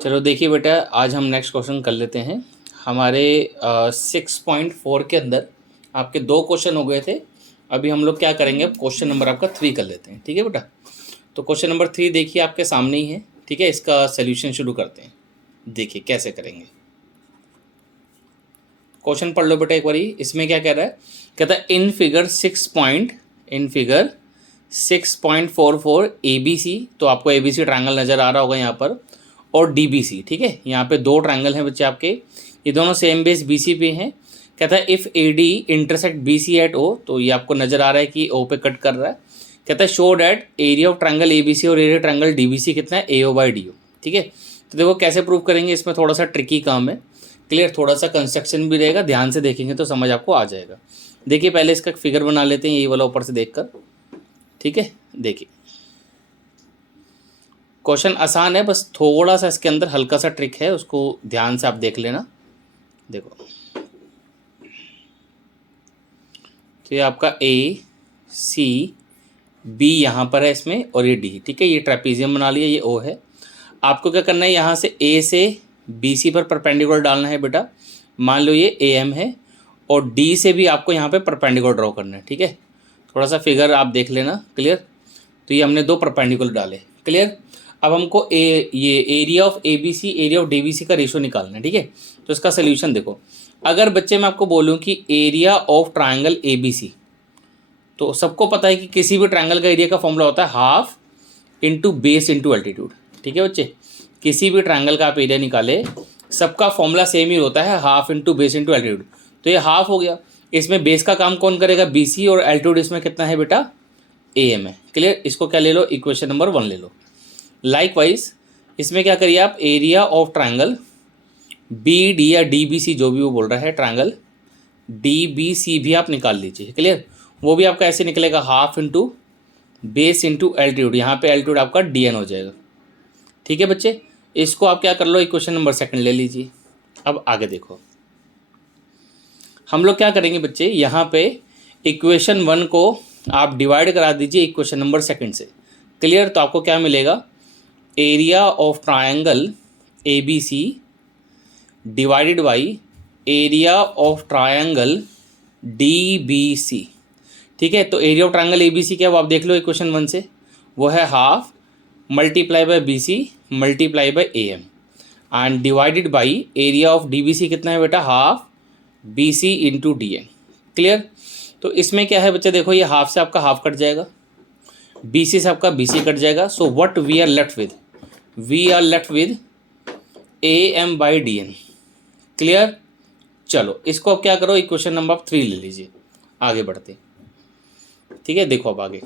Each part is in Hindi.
चलो देखिए बेटा, आज हम नेक्स्ट क्वेश्चन कर लेते हैं। हमारे 6.4 के अंदर आपके 2 क्वेश्चन हो गए थे। अभी हम लोग क्या करेंगे, अब क्वेश्चन नंबर आपका 3 कर लेते हैं। ठीक है बेटा, तो क्वेश्चन नंबर 3 देखिए आपके सामने ही है। ठीक है, इसका सोल्यूशन शुरू करते हैं। देखिए कैसे करेंगे, क्वेश्चन पढ़ लो बेटा एक बारी। इसमें क्या कह रहा है, कहता है इन फिगर 6.44 ABC, तो आपको ABC ट्रायंगल नज़र आ रहा होगा यहाँ पर, और DBC। ठीक है, यहाँ पे 2 ट्रायंगल हैं बच्चे आपके, ये दोनों सेम बेस BC पे हैं। कहता है if AD intersect BC at O, तो ये आपको नज़र आ रहा है कि O पे कट कर रहा है। कहता है show that area of triangle ABC और एरिया ट्रायंगल DBC कितना है, AO/DO। ठीक है, तो देखो कैसे प्रूव करेंगे, इसमें थोड़ा सा ट्रिकी काम है। क्लियर, थोड़ा सा कंस्ट्रक्शन भी रहेगा, ध्यान से देखेंगे तो समझ आपको आ जाएगा। देखिए पहले इसका फिगर बना लेते हैं, ये वाला ऊपर से देखकर। ठीक है, देखिए क्वेश्चन आसान है, बस थोड़ा सा इसके अंदर हल्का सा ट्रिक है, उसको ध्यान से आप देख लेना। देखो तो ये आपका ACB यहाँ पर है इसमें, और ये D। ठीक है, ये ट्रेपीजियम बना लिया, ये O है। आपको क्या करना है, यहाँ से A से BC पर परपेंडिकुलर डालना है बेटा। मान लो ये AM है, और D से भी आपको यहाँ पे परपेंडिकुलर ड्रॉ करना है। ठीक है, थोड़ा सा फिगर आप देख लेना। क्लियर, तो ये हमने 2 परपेंडिकुलर डाले। क्लियर, अब हमको ये area of ABC area of DBC का रेशो निकालना है। ठीक है, तो इसका सोल्यूशन देखो। अगर बच्चे मैं आपको बोलूँ कि एरिया ऑफ ट्रायंगल ABC, तो सबको पता है कि किसी भी ट्रायंगल का एरिया का फॉर्मूला होता है half into base into altitude. ठीक है बच्चे, किसी भी ट्रायंगल का आप एरिया निकाले, सबका फॉर्मूला सेम ही होता है, half into base into altitude. तो ये हाफ हो गया, इसमें बेस का काम कौन करेगा, BC, और एल्टीट्यूड इसमें कितना है बेटा, AM है। क्लियर, इसको क्या ले लो, इक्वेशन नंबर 1 ले लो। लाइकवाइज इसमें क्या करिए आप, एरिया ऑफ ट्रायंगल BD या DBC, जो भी वो बोल रहा है, ट्रायंगल DBC भी आप निकाल लीजिए। क्लियर, वो भी आपका ऐसे निकलेगा, half into base into altitude. यहाँ पे एल्टीट्यूड आपका DN हो जाएगा। ठीक है बच्चे, इसको आप क्या कर लो, इक्वेशन नंबर 2 ले लीजिए। अब आगे देखो, हम लोग क्या करेंगे बच्चे, यहाँ पे इक्वेशन 1 को आप डिवाइड करा दीजिए इक्वेशन नंबर 2 से। क्लियर, तो आपको क्या मिलेगा, area of triangle ABC divided by area of triangle DBC। ठीक है, तो एरिया ऑफ ट्रायंगल ABC क्या, वो आप देख लो इक्वेशन 1 से, वो है half multiply by BC multiply by AM, and divided by area of DBC कितना है बेटा, half BC into DN। Clear, तो इसमें क्या है बच्चे, देखो ये हाफ से आपका हाफ कट जाएगा, BC से आपका BC कट जाएगा। So what we are left with, we are left with AM/DN। Clear, चलो इसको अब क्या करो, इक्वेशन नंबर 3 ले लीजिए, आगे बढ़ते। ठीक है, देखो अब आगे,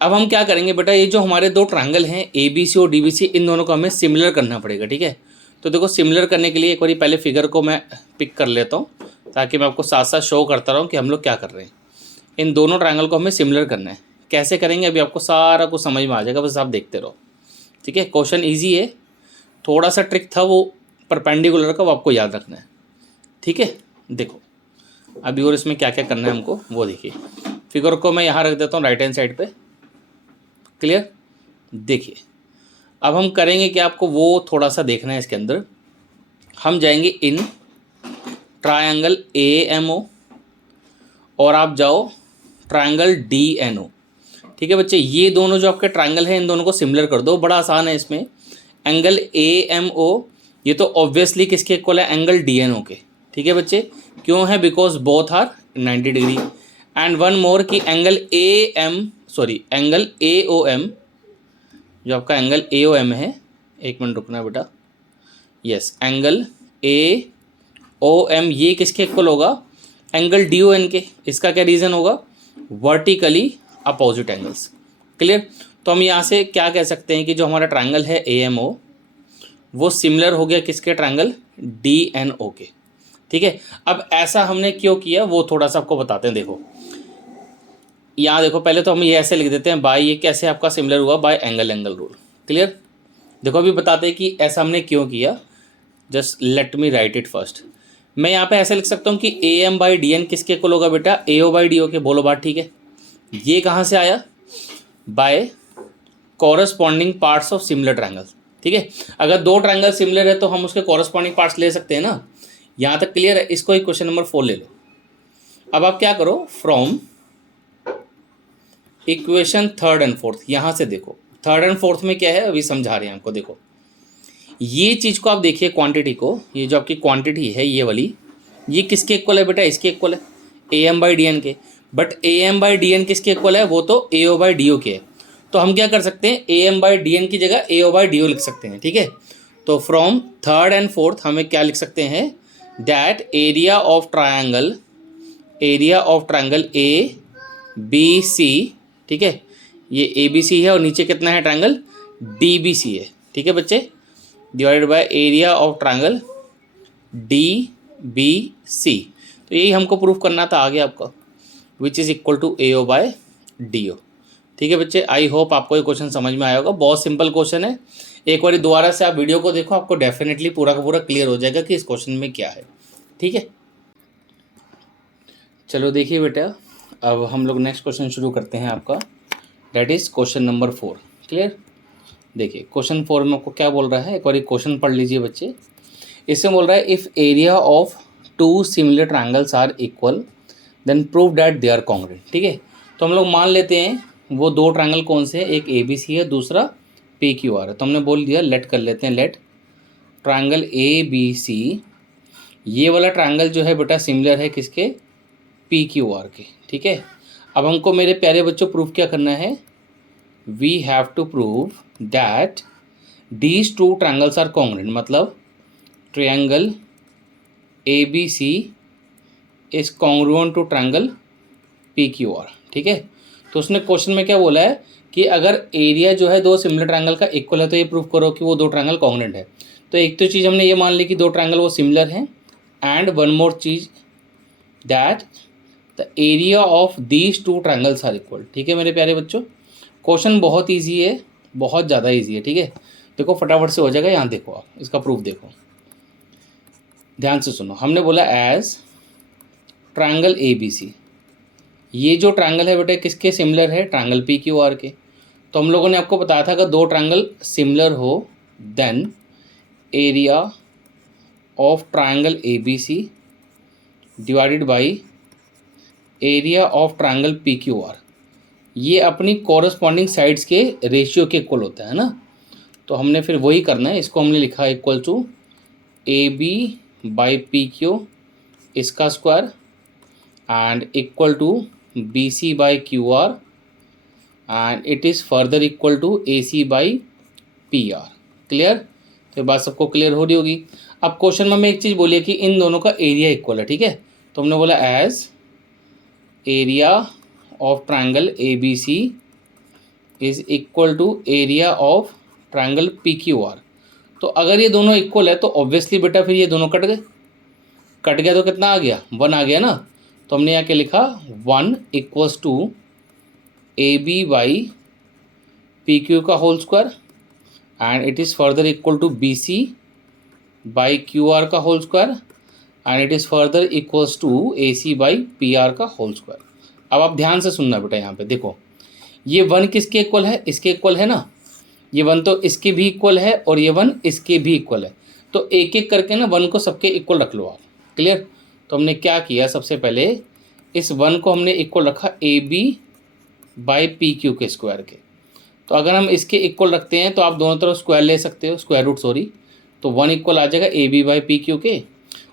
अब हम क्या करेंगे बेटा, ये जो हमारे 2 ट्रायंगल हैं ABC और DBC, इन दोनों को हमें सिमिलर करना पड़ेगा। ठीक है, तो देखो सिमिलर करने के लिए एक बार पहले फिगर को मैं पिक कर लेता हूँ, ताकि मैं आपको साथ साथ शो करता रहूँ कि हम लोग क्या कर रहे हैं। इन दोनों ट्रायंगल को हमें सिमिलर करना है। कैसे करेंगे अभी आपको सारा कुछ समझ में आ जाएगा, बस आप देखते रहो। ठीक है, क्वेश्चन ईजी है, थोड़ा सा ट्रिक था वो परपेंडिकुलर का, वो आपको याद रखना है। ठीक है, देखो अभी और इसमें क्या क्या करना है हमको वो देखिए। फिगर को मैं यहाँ रख देता हूँ राइट हैंड साइड पे। क्लियर, देखिए अब हम करेंगे कि आपको वो थोड़ा सा देखना है। इसके अंदर हम जाएंगे इन ट्रायंगल AMO, और आप जाओ ट्रायंगल DNO। ठीक है बच्चे, ये दोनों जो आपके ट्रायंगल हैं, इन दोनों को सिमिलर कर दो, बड़ा आसान है इसमें। एंगल AMO ये तो ऑब्वियसली किसके इक्वल है, एंगल DNO के। ठीक है बच्चे, क्यों है, because both are 90 degree. And one more कि एंगल एंगल AOM, जो आपका एंगल AOM है, एक मिनट रुकना बेटा, यस, एंगल AOM ये किसके इक्वल होगा, एंगल DON के। इसका क्या रीज़न होगा, वर्टिकली अपोजिट एंगल्स। क्लियर, तो हम यहाँ से क्या कह सकते हैं कि जो हमारा ट्रायंगल है AMO, वो सिमिलर हो गया किसके, ट्रायंगल DNO के। ठीक है, अब ऐसा हमने क्यों किया वो थोड़ा सा आपको बताते हैं। देखो यहाँ देखो, पहले तो हम ये ऐसे लिख देते हैं, बाय ये कैसे आपका सिमिलर हुआ, बाय एंगल रूल। क्लियर, देखो अभी बताते हैं कि ऐसा हमने क्यों किया। Just let me right it first. मैं यहाँ पे ऐसे लिख सकता हूँ कि AM/DN किसके इक्वल होगा बेटा, AO/DO के। बोलो बात ठीक है, ये कहाँ से आया, by corresponding parts of similar triangle. ठीक ठीक है। अगर दो ट्रायंगल सिमिलर है तो हम उसके कॉरस्पॉन्डिंग पार्ट्स ले सकते हैं ना। यहाँ तक क्लियर है। इसको ही क्वेश्चन नंबर 4 ले लो। अब आप क्या करो, from equation third and fourth, यहाँ से देखो थर्ड एंड फोर्थ में क्या है अभी समझा रहे हैं आपको। देखो ये चीज़ को आप देखिए, क्वांटिटी को, ये जो आपकी क्वांटिटी है ये वाली, ये किसके इक्वल है बेटा, इसके इक्वल है, A M by D N के। But A M by D N किसके इक्वल है, वो तो ए ओ बाई डी ओ के है। तो हम क्या कर सकते हैं, A M by D N की जगह ए ओ बाई डी ओ लिख सकते हैं, ठीक है। तो फ्रॉम थर्ड एंड फोर्थ हमें क्या लिख सकते हैं, that area of triangle A B C, ठीक है, ये ए बी सी है और नीचे कितना है ट्रायंगल डी बी सी है, ठीक है बच्चे, divided by area of triangle D B C. तो यही हमको प्रूफ करना था आगे आपका, which is equal to A O by D O. ठीक है बच्चे, आई होप आपको ये क्वेश्चन समझ में आया होगा। बहुत सिंपल क्वेश्चन है, एक बार दोबारा से आप वीडियो को देखो, आपको डेफिनेटली पूरा का पूरा क्लियर हो जाएगा कि इस क्वेश्चन में क्या है। ठीक है, चलो देखिए बेटा, अब हम लोग नेक्स्ट क्वेश्चन शुरू करते हैं आपका, that is question number 4। Clear, देखिए क्वेश्चन 4 में आपको क्या बोल रहा है, एक बार क्वेश्चन पढ़ लीजिए बच्चे। इससे बोल रहा है if area of two similar triangles are equal then prove that they are congruent. ठीक है, तो हम लोग मान लेते हैं वो दो ट्रायंगल कौन से हैं, एक ए बी सी है, दूसरा पी क्यू आर है। तो हमने बोल दिया लेट कर लेते हैं, let triangle A B C, ये वाला ट्रायंगल जो है बेटा सिमिलर है किसके, पी क्यू आर के। ठीक है, अब हमको मेरे प्यारे बच्चों प्रूफ क्या करना है, we have to prove that these two triangles are congruent, मतलब triangle A B C is congruent to triangle P Q R. ठीक है, तो उसने क्वेश्चन में क्या बोला है कि अगर एरिया जो है दो सिमिलर ट्रायंगल का इक्वल है तो ये प्रूफ करो कि वो दो ट्रायंगल कॉन्ग्रुएंट है। तो एक तो चीज़ हमने ये मान ली कि दो ट्रायंगल वो सिमिलर हैं, एंड वन मोर चीज़ that the area of these two triangles are equal. ठीक है मेरे प्यारे बच्चों, क्वेश्चन बहुत ईजी है, बहुत ज़्यादा ईजी है। ठीक है, देखो फटाफट से हो जाएगा। यहाँ देखो आप इसका प्रूफ देखो, ध्यान से सुनो। हमने बोला as triangle A B C, ये जो ट्रायंगल है बेटा किसके सिमिलर है, ट्रायंगल पी क्यू आर के। तो हम लोगों ने आपको बताया था अगर दो ट्रायंगल सिमिलर हो then area of triangle A B C divided by area of triangle P Q R, ये अपनी कॉरस्पॉन्डिंग साइड्स के रेशियो के इक्वल होता है ना। तो हमने फिर वही करना है, इसको हमने लिखा equal to A B by P Q इसका square and equal to B C by Q R and it is further equal to A C by P R. Clear, तो बात सबको क्लियर हो रही होगी। अब क्वेश्चन में हमें एक चीज़ बोलिए कि इन दोनों का एरिया इक्वल है। ठीक है, तो हमने बोला as area of triangle A B C is equal to area of triangle P Q R. तो अगर ये दोनों इक्वल है तो ऑब्वियसली बेटा फिर ये दोनों कट गए, कट गया तो कितना आ गया, 1 आ गया ना। तो हमने यहाँ क्या लिखा, 1 equals to A B by P Q का whole square and it is further equal to B C by Q R का whole square and it is further equals to A C by P R का होल स्क्वायर। अब आप ध्यान से सुनना बेटा, यहाँ पे देखो ये 1 किसके इक्वल है, इसके इक्वल है ना, ये 1 तो इसके भी इक्वल है और ये 1 इसके भी इक्वल है। तो एक एक करके ना 1 को सबके इक्वल रख लो आप। क्लियर, तो हमने क्या किया, सबसे पहले इस 1 को हमने इक्वल रखा A B by P Q के स्क्वायर के। तो अगर हम इसके इक्वल रखते हैं तो आप दोनों तरफ स्क्वायर ले सकते हो, स्क्वायर रूट सॉरी, तो 1 इक्वल आ जाएगा A B by P Q के।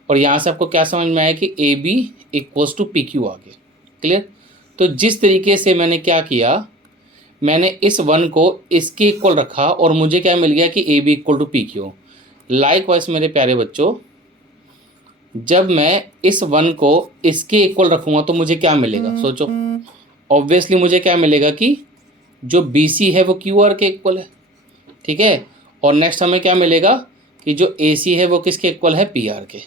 और यहाँ से आपको क्या समझ में आया कि A B equals to P Q आ गया। क्लियर, तो जिस तरीके से मैंने क्या किया, मैंने इस 1 को इसके इक्वल रखा और मुझे क्या मिल गया कि A B equal to P Q. Likewise मेरे प्यारे बच्चों, जब मैं इस 1 को इसके इक्वल रखूँगा तो मुझे क्या मिलेगा, सोचो। ऑब्वियसली मुझे क्या मिलेगा कि जो बी सी है वो क्यू आर के इक्वल है। ठीक है, और नेक्स्ट हमें क्या मिलेगा कि जो ए सी है वो किसके इक्वल है, पी आर के,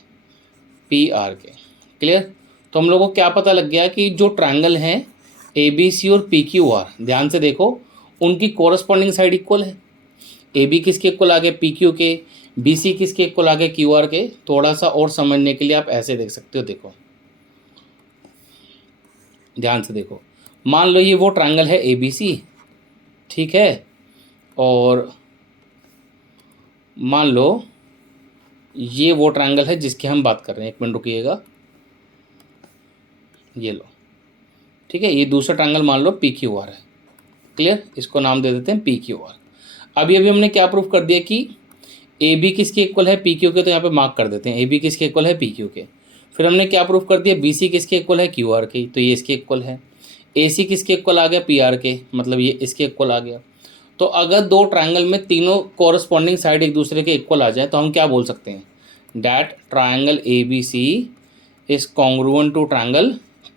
पी आर के। क्लियर, तो हम लोगों को क्या पता लग गया कि जो ट्रायंगल हैं ए बी सी और पी क्यू आर, ध्यान से देखो उनकी कॉरस्पॉन्डिंग साइड इक्वल है। ए बी किसके इक्वल आ गए, पी क्यू के, बी सी किसके इक्वल आ गए, क्यू आर के। थोड़ा सा और समझने के लिए आप ऐसे देख सकते हो, देखो ध्यान से देखो, मान लो ये वो ट्रायंगल है ए बी सी, ठीक है, और मान लो ये वो ट्रायंगल है जिसकी हम बात कर रहे हैं, एक मिनट रुकिएगा, ये लो, ठीक है, ये दूसरा ट्रायंगल मान लो पी क्यू आर है, क्लियर, इसको नाम दे देते हैं पी क्यू आर। अभी हमने क्या प्रूफ कर दिया कि ए बी किसके इक्वल है, पी क्यू के, तो यहाँ पे मार्क कर देते हैं ए बी किसके इक्वल है, पी क्यू के। फिर हमने क्या प्रूफ कर दिया, बी सी किसके इक्वल है, क्यू आर के, तो ये इसके इक्वल है। ए सी किसके इक्वल आ गया, पी आर के, मतलब ये इसके इक्वल आ गया। तो अगर दो ट्रायंगल में तीनों कॉरस्पॉन्डिंग साइड एक दूसरे के इक्वल आ जाए तो हम क्या बोल सकते हैं, that triangle A B C is congruent to triangle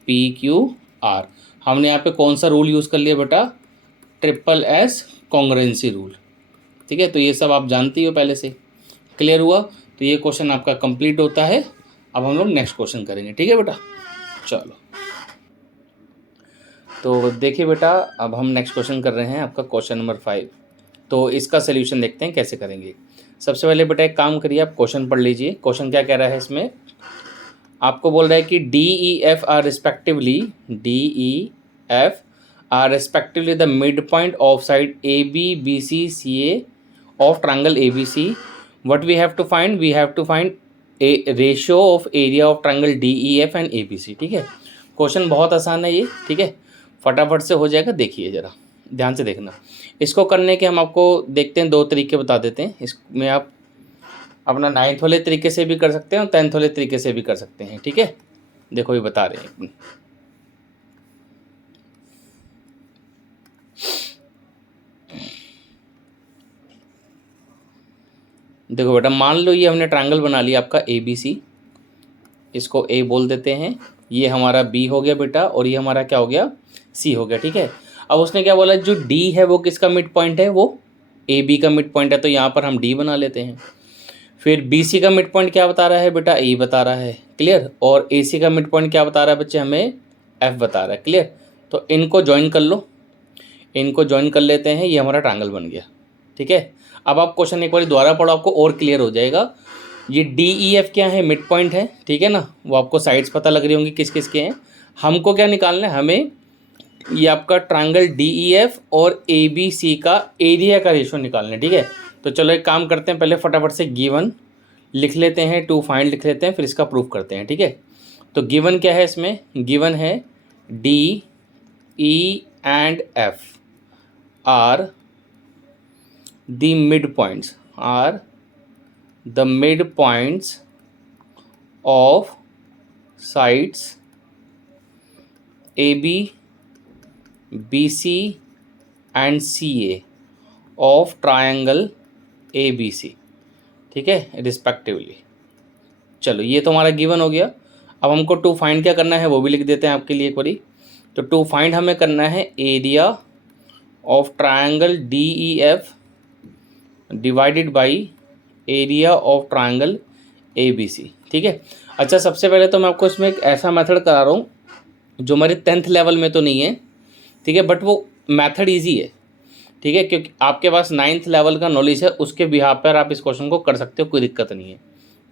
P Q R. हमने यहाँ पे कौन सा रूल यूज़ कर लिया बेटा, ट्रिपल एस कॉन्ग्रुएंसी रूल, ठीक है। तो ये सब आप जानती हो पहले से, क्लियर हुआ। तो ये क्वेश्चन आपका कंप्लीट होता है। अब हम लोग नेक्स्ट क्वेश्चन करेंगे, ठीक है बेटा। चलो, तो देखिए बेटा, अब हम नेक्स्ट क्वेश्चन कर रहे हैं आपका क्वेश्चन नंबर 5। तो इसका सोल्यूशन देखते हैं कैसे करेंगे। सबसे पहले बेटा एक काम करिए, आप क्वेश्चन पढ़ लीजिए। क्वेश्चन क्या कह रहा है इसमें, आपको बोल रहा है कि D E F are respectively the mid point of side A B B C C A of triangle A B C. What we have to find, we have to find a ratio of area of triangle D E F and A B C, ठीक है। क्वेश्चन बहुत आसान है ये, ठीक है, फटाफट से हो जाएगा। देखिए ज़रा ध्यान से देखना। इसको करने के हम आपको देखते हैं, दो तरीके बता देते हैं। इसमें आप अपना 9th वाले तरीके से भी कर सकते हैं और 10th वाले तरीके से भी कर सकते हैं, ठीक है। देखो ये बता रहे हैं, देखो बेटा, मान लो ये हमने ट्रायंगल बना लिया आपका ए बी सी, इसको ए बोल देते हैं, ये हमारा बी हो गया बेटा, और ये हमारा क्या हो गया, सी हो गया, ठीक है। अब उसने क्या बोला, जो डी है वो किसका मिड पॉइंट है, वो ए बी का मिड पॉइंट है, तो यहाँ पर हम डी बना लेते हैं। फिर बी सी का मिड पॉइंट क्या बता रहा है बेटा, ए बता रहा है, क्लियर। और ए सी का मिड पॉइंट क्या बता रहा है बच्चे, हमें एफ बता रहा है, क्लियर। तो इनको ज्वाइन कर लो, इनको ज्वाइन कर लेते हैं, ये हमारा ट्रायंगल बन गया, ठीक है। अब आप क्वेश्चन एक बार दोबारा पढ़ो, आपको और क्लियर हो जाएगा। ये डी ई एफ क्या है, मिड पॉइंट है, ठीक है ना, वो आपको साइड्स पता लग रही होंगी किस किस के हैं। हमको क्या निकालना है, हमें ये आपका ट्रायंगल डी ई एफ और ए बी सी का एरिया का रेशियो निकालना है, ठीक है। तो चलो एक काम करते हैं, पहले फटाफट से गिवन लिख लेते हैं, टू फाइंड लिख लेते हैं, फिर इसका प्रूफ करते हैं, ठीक है। तो गिवन क्या है इसमें, गिवन है D E and F are the mid points, are the midpoints of sides AB, BC and CA of triangle ABC, ठीक है, रिस्पेक्टिवली। चलो ये तो हमारा गिवन हो गया। अब हमको टू फाइंड क्या करना है वो भी लिख देते हैं आपके लिए एक बारी। तो टू फाइंड हमें करना है area of triangle D E F divided by area of triangle A B C, ठीक है। अच्छा, सबसे पहले तो मैं आपको इसमें एक ऐसा मेथड करा रहा हूँ जो हमारे 10th लेवल में तो नहीं है, ठीक है, बट वो मेथड इजी है, ठीक है, क्योंकि आपके पास 9th लेवल का नॉलेज है, उसके बिहाफ पर आप इस क्वेश्चन को कर सकते हो, कोई दिक्कत नहीं है,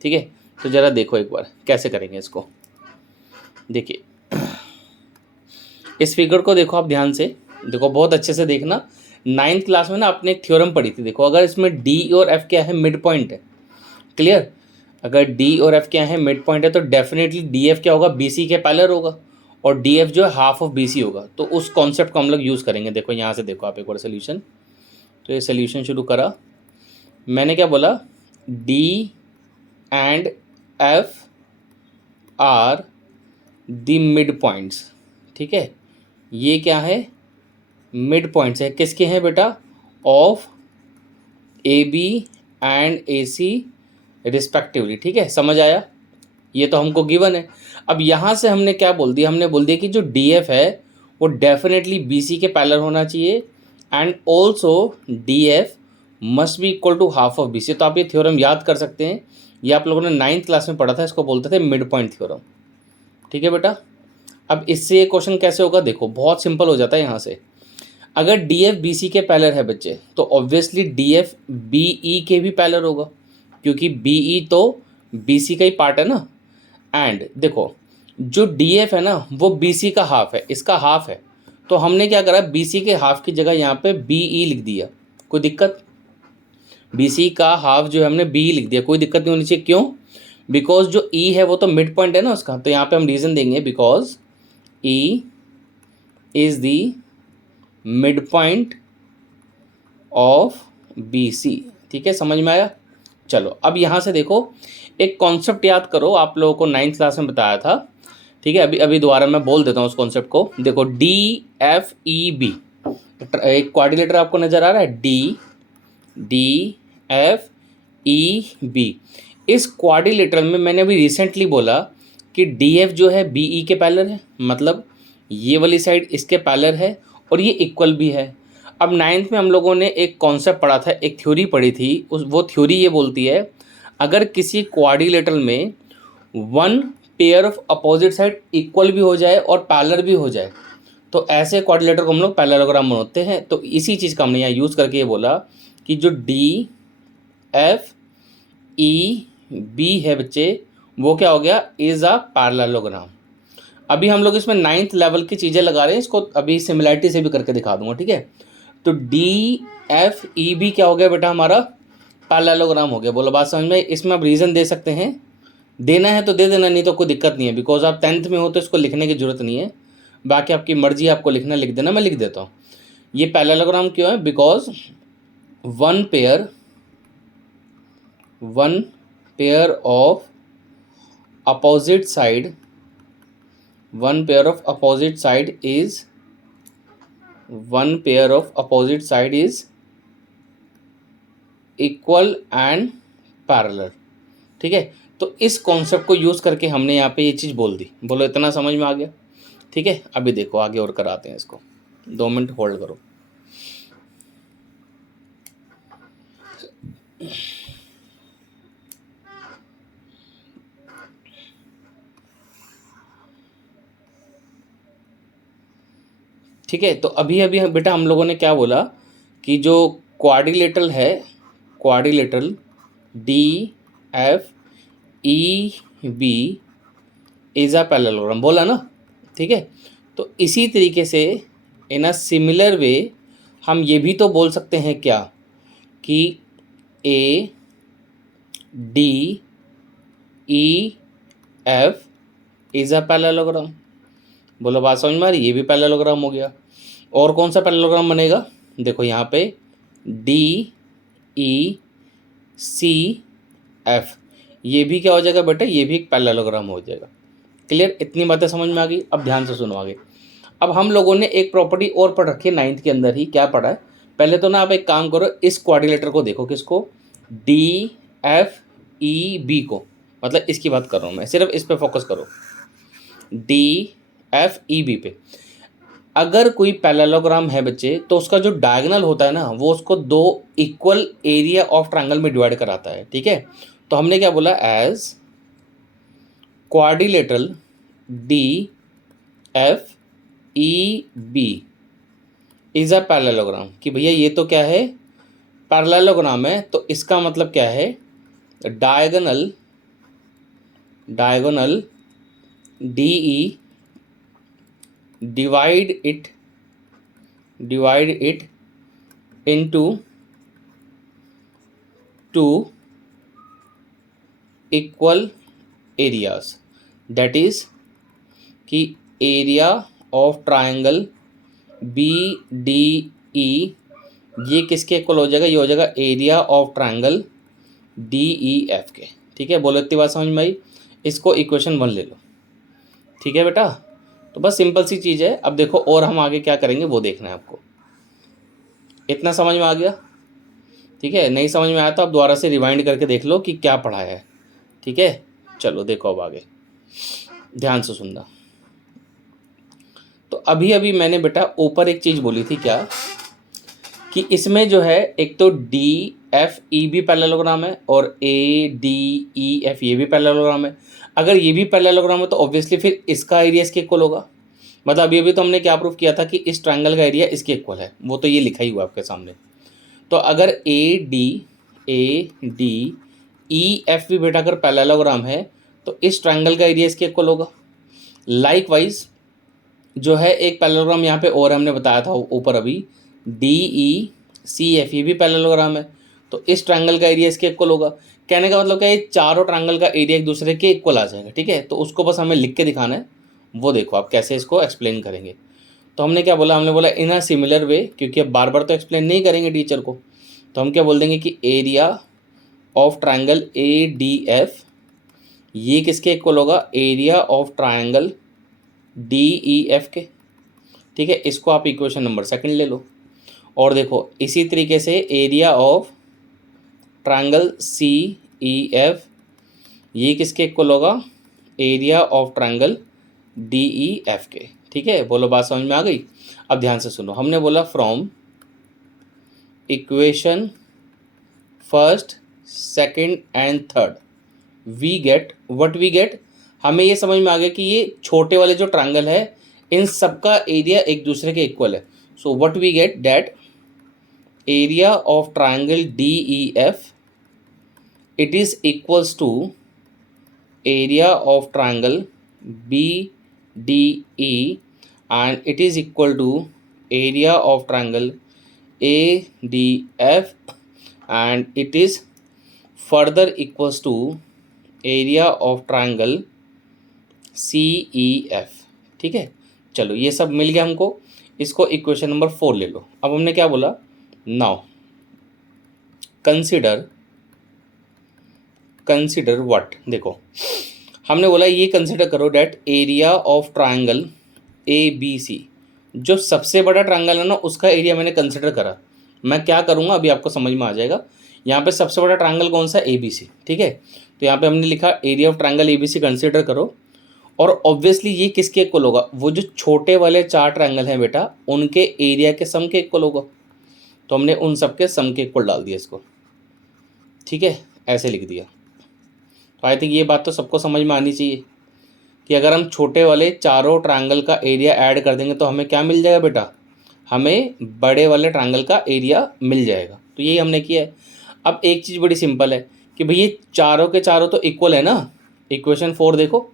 ठीक है। तो ज़रा देखो एक बार कैसे करेंगे इसको। देखिए इस फिगर को देखो आप ध्यान से, देखो बहुत अच्छे से देखना। 9th क्लास में ना आपने एक थ्योरम पढ़ी थी, देखो अगर इसमें डी और एफ क्या है, मिड पॉइंट है, क्लियर। अगर डी और एफ क्या है, मिड पॉइंट है, तो डेफिनेटली डी एफ क्या होगा, बी सी के पैरेलल होगा, और डी एफ जो है हाफ ऑफ बी सी होगा। तो उस कॉन्सेप्ट को हम लोग यूज़ करेंगे। देखो यहाँ से देखो आप एक बार सोल्यूशन। तो ये सोल्यूशन शुरू करा, मैंने क्या बोला, D and F are the mid points, ठीक है। ये क्या है, मिड पॉइंट्स है, किसके हैं बेटा, of A B and A C respectively, ठीक है, समझ आया। ये तो हमको गिवन है। अब यहाँ से हमने क्या बोल दिया, हमने बोल दिया कि जो डी एफ है वो डेफिनेटली बी सी के पैरेलल होना चाहिए, and also D F must be equal to half of B C. तो आप ये थ्योरम याद कर सकते हैं, ये आप लोगों ने 9th क्लास में पढ़ा था, इसको बोलते थे मिड पॉइंट थ्योरम, ठीक है बेटा। अब इससे ये क्वेश्चन कैसे होगा, देखो बहुत सिंपल हो जाता है यहाँ से। अगर डी एफ बी सी के पैरेलल है बच्चे, तो obviously D F B E के भी पैरेलल होगा, क्योंकि बी ई तो बी सी का ही पार्ट है ना। एंड देखो जो डी एफ है ना वो बी सी का हाफ है, इसका हाफ है, तो हमने क्या करा, बी सी के हाफ की जगह यहाँ पे बी ई लिख दिया, कोई दिक्कत। BC का हाफ जो है हमने B लिख दिया, कोई दिक्कत नहीं होनी चाहिए। क्यों? बिकॉज जो E है वो तो मिड पॉइंट है ना उसका, तो यहाँ पे हम रीज़न देंगे because E is the mid point of BC। ठीक है, समझ में आया? चलो अब यहाँ से देखो, एक कॉन्सेप्ट याद करो, आप लोगों को 9th क्लास में बताया था। ठीक है, अभी अभी दोबारा मैं बोल देता हूँ उस कॉन्सेप्ट को। देखो DFEB, एक क्वाड्रिलेटर आपको नज़र आ रहा है, DFEB। इस क्वाड्रिलेटरल में मैंने अभी रिसेंटली बोला कि DF जो है BE के पैरेलल है, मतलब ये वाली साइड इसके पैरेलल है और ये इक्वल भी है। अब 9th में हम लोगों ने एक कॉन्सेप्ट पढ़ा था, एक थ्योरी पढ़ी थी, वो थ्योरी ये बोलती है अगर किसी क्वाड्रिलेटरल में one pair of opposite side equal भी हो जाए और पैरेलल भी हो जाए तो ऐसे क्वाड्रिलेटर को हम लोग पैरेललोग्राम बनाते हैं। तो इसी चीज़ का हमने यहाँ यूज़ करके ये बोला कि जो DFEB है बच्चे, वो क्या हो गया, इज़ अ पैरेललोग्राम। अभी हम लोग इसमें 9th लेवल की चीज़ें लगा रहे हैं, इसको अभी सिमिलैरिटी से भी करके दिखा दूंगा। ठीक है, तो DFEB क्या हो गया बेटा, हमारा पैरेललोग्राम हो गया। बोलो बात समझ में? इसमें आप रीज़न दे सकते हैं, देना है तो दे देना, नहीं तो कोई दिक्कत नहीं है, बिकॉज आप 10th में हो तो इसको लिखने की जरूरत नहीं है, बाकी आपकी मर्जी, आपको लिखना लिख देना, मैं लिख देता हूँ। ये पैरेललोग्राम क्यों है? Because one pair of opposite side, one pair of opposite side is equal and parallel। ठीक है, तो इस कॉन्सेप्ट को यूज़ करके हमने यहाँ पे ये चीज़ बोल दी। बोलो इतना समझ में आ गया? ठीक है, अभी देखो आगे और कराते हैं इसको, 2 मिनट होल्ड करो। ठीक है, तो अभी अभी बेटा हम लोगों ने क्या बोला कि जो क्वाड्रिलेटरल है, quadrilateral DFEB is a parallelogram, बोला ना? ठीक है, तो इसी तरीके से इन अ सिमिलर वे हम ये भी तो बोल सकते हैं क्या कि ADEF इज़ अ पैरेललोग्राम। बोलो बात समझ में आ रही? ये भी पैरेललोग्राम हो गया। और कौन सा पैरेललोग्राम बनेगा? देखो यहाँ पे DECF, ये भी क्या हो जाएगा बेटा, ये भी एक पैरेललोग्राम हो जाएगा। क्लियर? इतनी बातें समझ में आ गई? अब ध्यान से सुनो आगे। अब हम लोगों ने एक प्रॉपर्टी और पढ़ रखी है 9th के अंदर ही। क्या पढ़ा है? पहले तो ना आप एक काम करो, इस क्वाड्रिलेटर को देखो, किसको, DFEB को, मतलब इसकी बात कर रहा हूँ मैं, सिर्फ इस पे फोकस करो, DFEB पे। अगर कोई पैरेललोग्राम है बच्चे तो उसका जो डायगोनल होता है ना, वो उसको 2 इक्वल एरिया ऑफ ट्रायंगल में डिवाइड कराता है। ठीक है, तो हमने क्या बोला, as quadrilateral DFEB is a parallelogram, कि भैया ये तो क्या है, पैरेललोग्राम है, तो इसका मतलब क्या है, diagonal DE divide it into 2 equal areas, that is कि एरिया ऑफ ट्रायंगल BDE ये किसके इक्वल हो जाएगा, ये हो जाएगा एरिया ऑफ ट्रायंगल DEF के। ठीक है, बोलो इतनी बात समझ में आई? इसको इक्वेशन 1 ले लो। ठीक है बेटा, तो बस सिंपल सी चीज़ है। अब देखो और हम आगे क्या करेंगे वो देखना है आपको। इतना समझ में आ गया? ठीक है, नहीं समझ में आया तो आप दोबारा से रिवाइंड करके देख लो कि क्या पढ़ाया है। ठीक है, चलो देखो अब आगे ध्यान से सुनना। तो अभी अभी मैंने बेटा ऊपर एक चीज़ बोली थी, क्या कि इसमें जो है एक तो DFEB पैरेललोग्राम है और ADEF ये भी पैरेललोग्राम है। अगर ये भी पैरेललोग्राम है तो ऑब्वियसली फिर इसका एरिया इसके इक्वल होगा। मतलब अभी अभी तो हमने क्या प्रूफ किया था कि इस ट्रायंगल का एरिया इसके इक्वल है, वो तो ये लिखा ही हुआ आपके सामने। तो अगर ADEF भी बेटा अगर पैरेललोग्राम है तो इस ट्रायंगल का एरिया इसके इक्वल होगा। लाइकवाइज जो है एक पैरेललोग्राम यहाँ पे और हमने बताया था ऊपर अभी, DECF ये भी पैरेललोग्राम है। तो इस ट्रायंगल का एरिया इसके इक्वल होगा। कहने का मतलब क्या है, ये चारों ट्रायंगल का एरिया एक दूसरे के इक्वल आ जाएगा। ठीक है, तो उसको बस हमें लिख के दिखाना है, वो देखो आप कैसे इसको एक्सप्लेन करेंगे। तो हमने क्या बोला, हमने बोला इन अ सिमिलर वे, क्योंकि अब बार बार तो एक्सप्लेन नहीं करेंगे टीचर को, तो हम क्या बोल देंगे कि area of triangle A D F ये किसके इक्वल होगा, area of triangle D E F के। ठीक है, इसको आप इक्वेशन नंबर सेकंड ले लो। और देखो इसी तरीके से area of triangle C E F ये किसके इक्वल होगा, area of triangle D E F के। ठीक है, बोलो बात समझ में आ गई। अब ध्यान से सुनो, हमने बोला from equation first second and third we get what we get. हमें ये समझ में आ गया कि ये छोटे वाले जो ट्रायंगल है इन सबका एरिया एक दूसरे के इक्वल है। So what we get that area of triangle D E F it is equals to area of triangle BDE and it is equal to area of triangle ADF and it is further equals to area of triangle CEF। ठीक है, चलो ये सब मिल गया हमको, इसको इक्वेशन नंबर 4 ले लो। अब हमने क्या बोला, नाउ कंसिडर व्हाट, देखो हमने बोला ये कंसिडर करो that area of triangle A B C, जो सबसे बड़ा ट्रायंगल है ना उसका एरिया मैंने कंसिडर करा। मैं क्या करूँगा अभी आपको समझ में आ जाएगा। यहाँ पे सबसे बड़ा ट्रायंगल कौन सा, ए बी सी। ठीक है, तो यहाँ पे हमने लिखा area of triangle A B C consider करो, और ऑब्वियसली ये किसके इक्वल होगा, वो जो छोटे वाले 4 ट्रायंगल हैं बेटा उनके एरिया के सम के इक्वल होगा। तो हमने उन सब के सम के इक्वल डाल दिया इसको। ठीक है, ऐसे लिख दिया। तो आई थिंक ये बात तो सबको समझ में आनी चाहिए कि अगर हम छोटे वाले चारों ट्रायंगल का एरिया ऐड कर देंगे तो हमें क्या मिल जाएगा बेटा, हमें बड़े वाले ट्रायंगल का एरिया मिल जाएगा। तो यही हमने किया है। अब एक चीज़ बड़ी सिंपल है कि भाई ये चारों के चारों तो इक्वल है ना। इक्वेशन 4 देखो,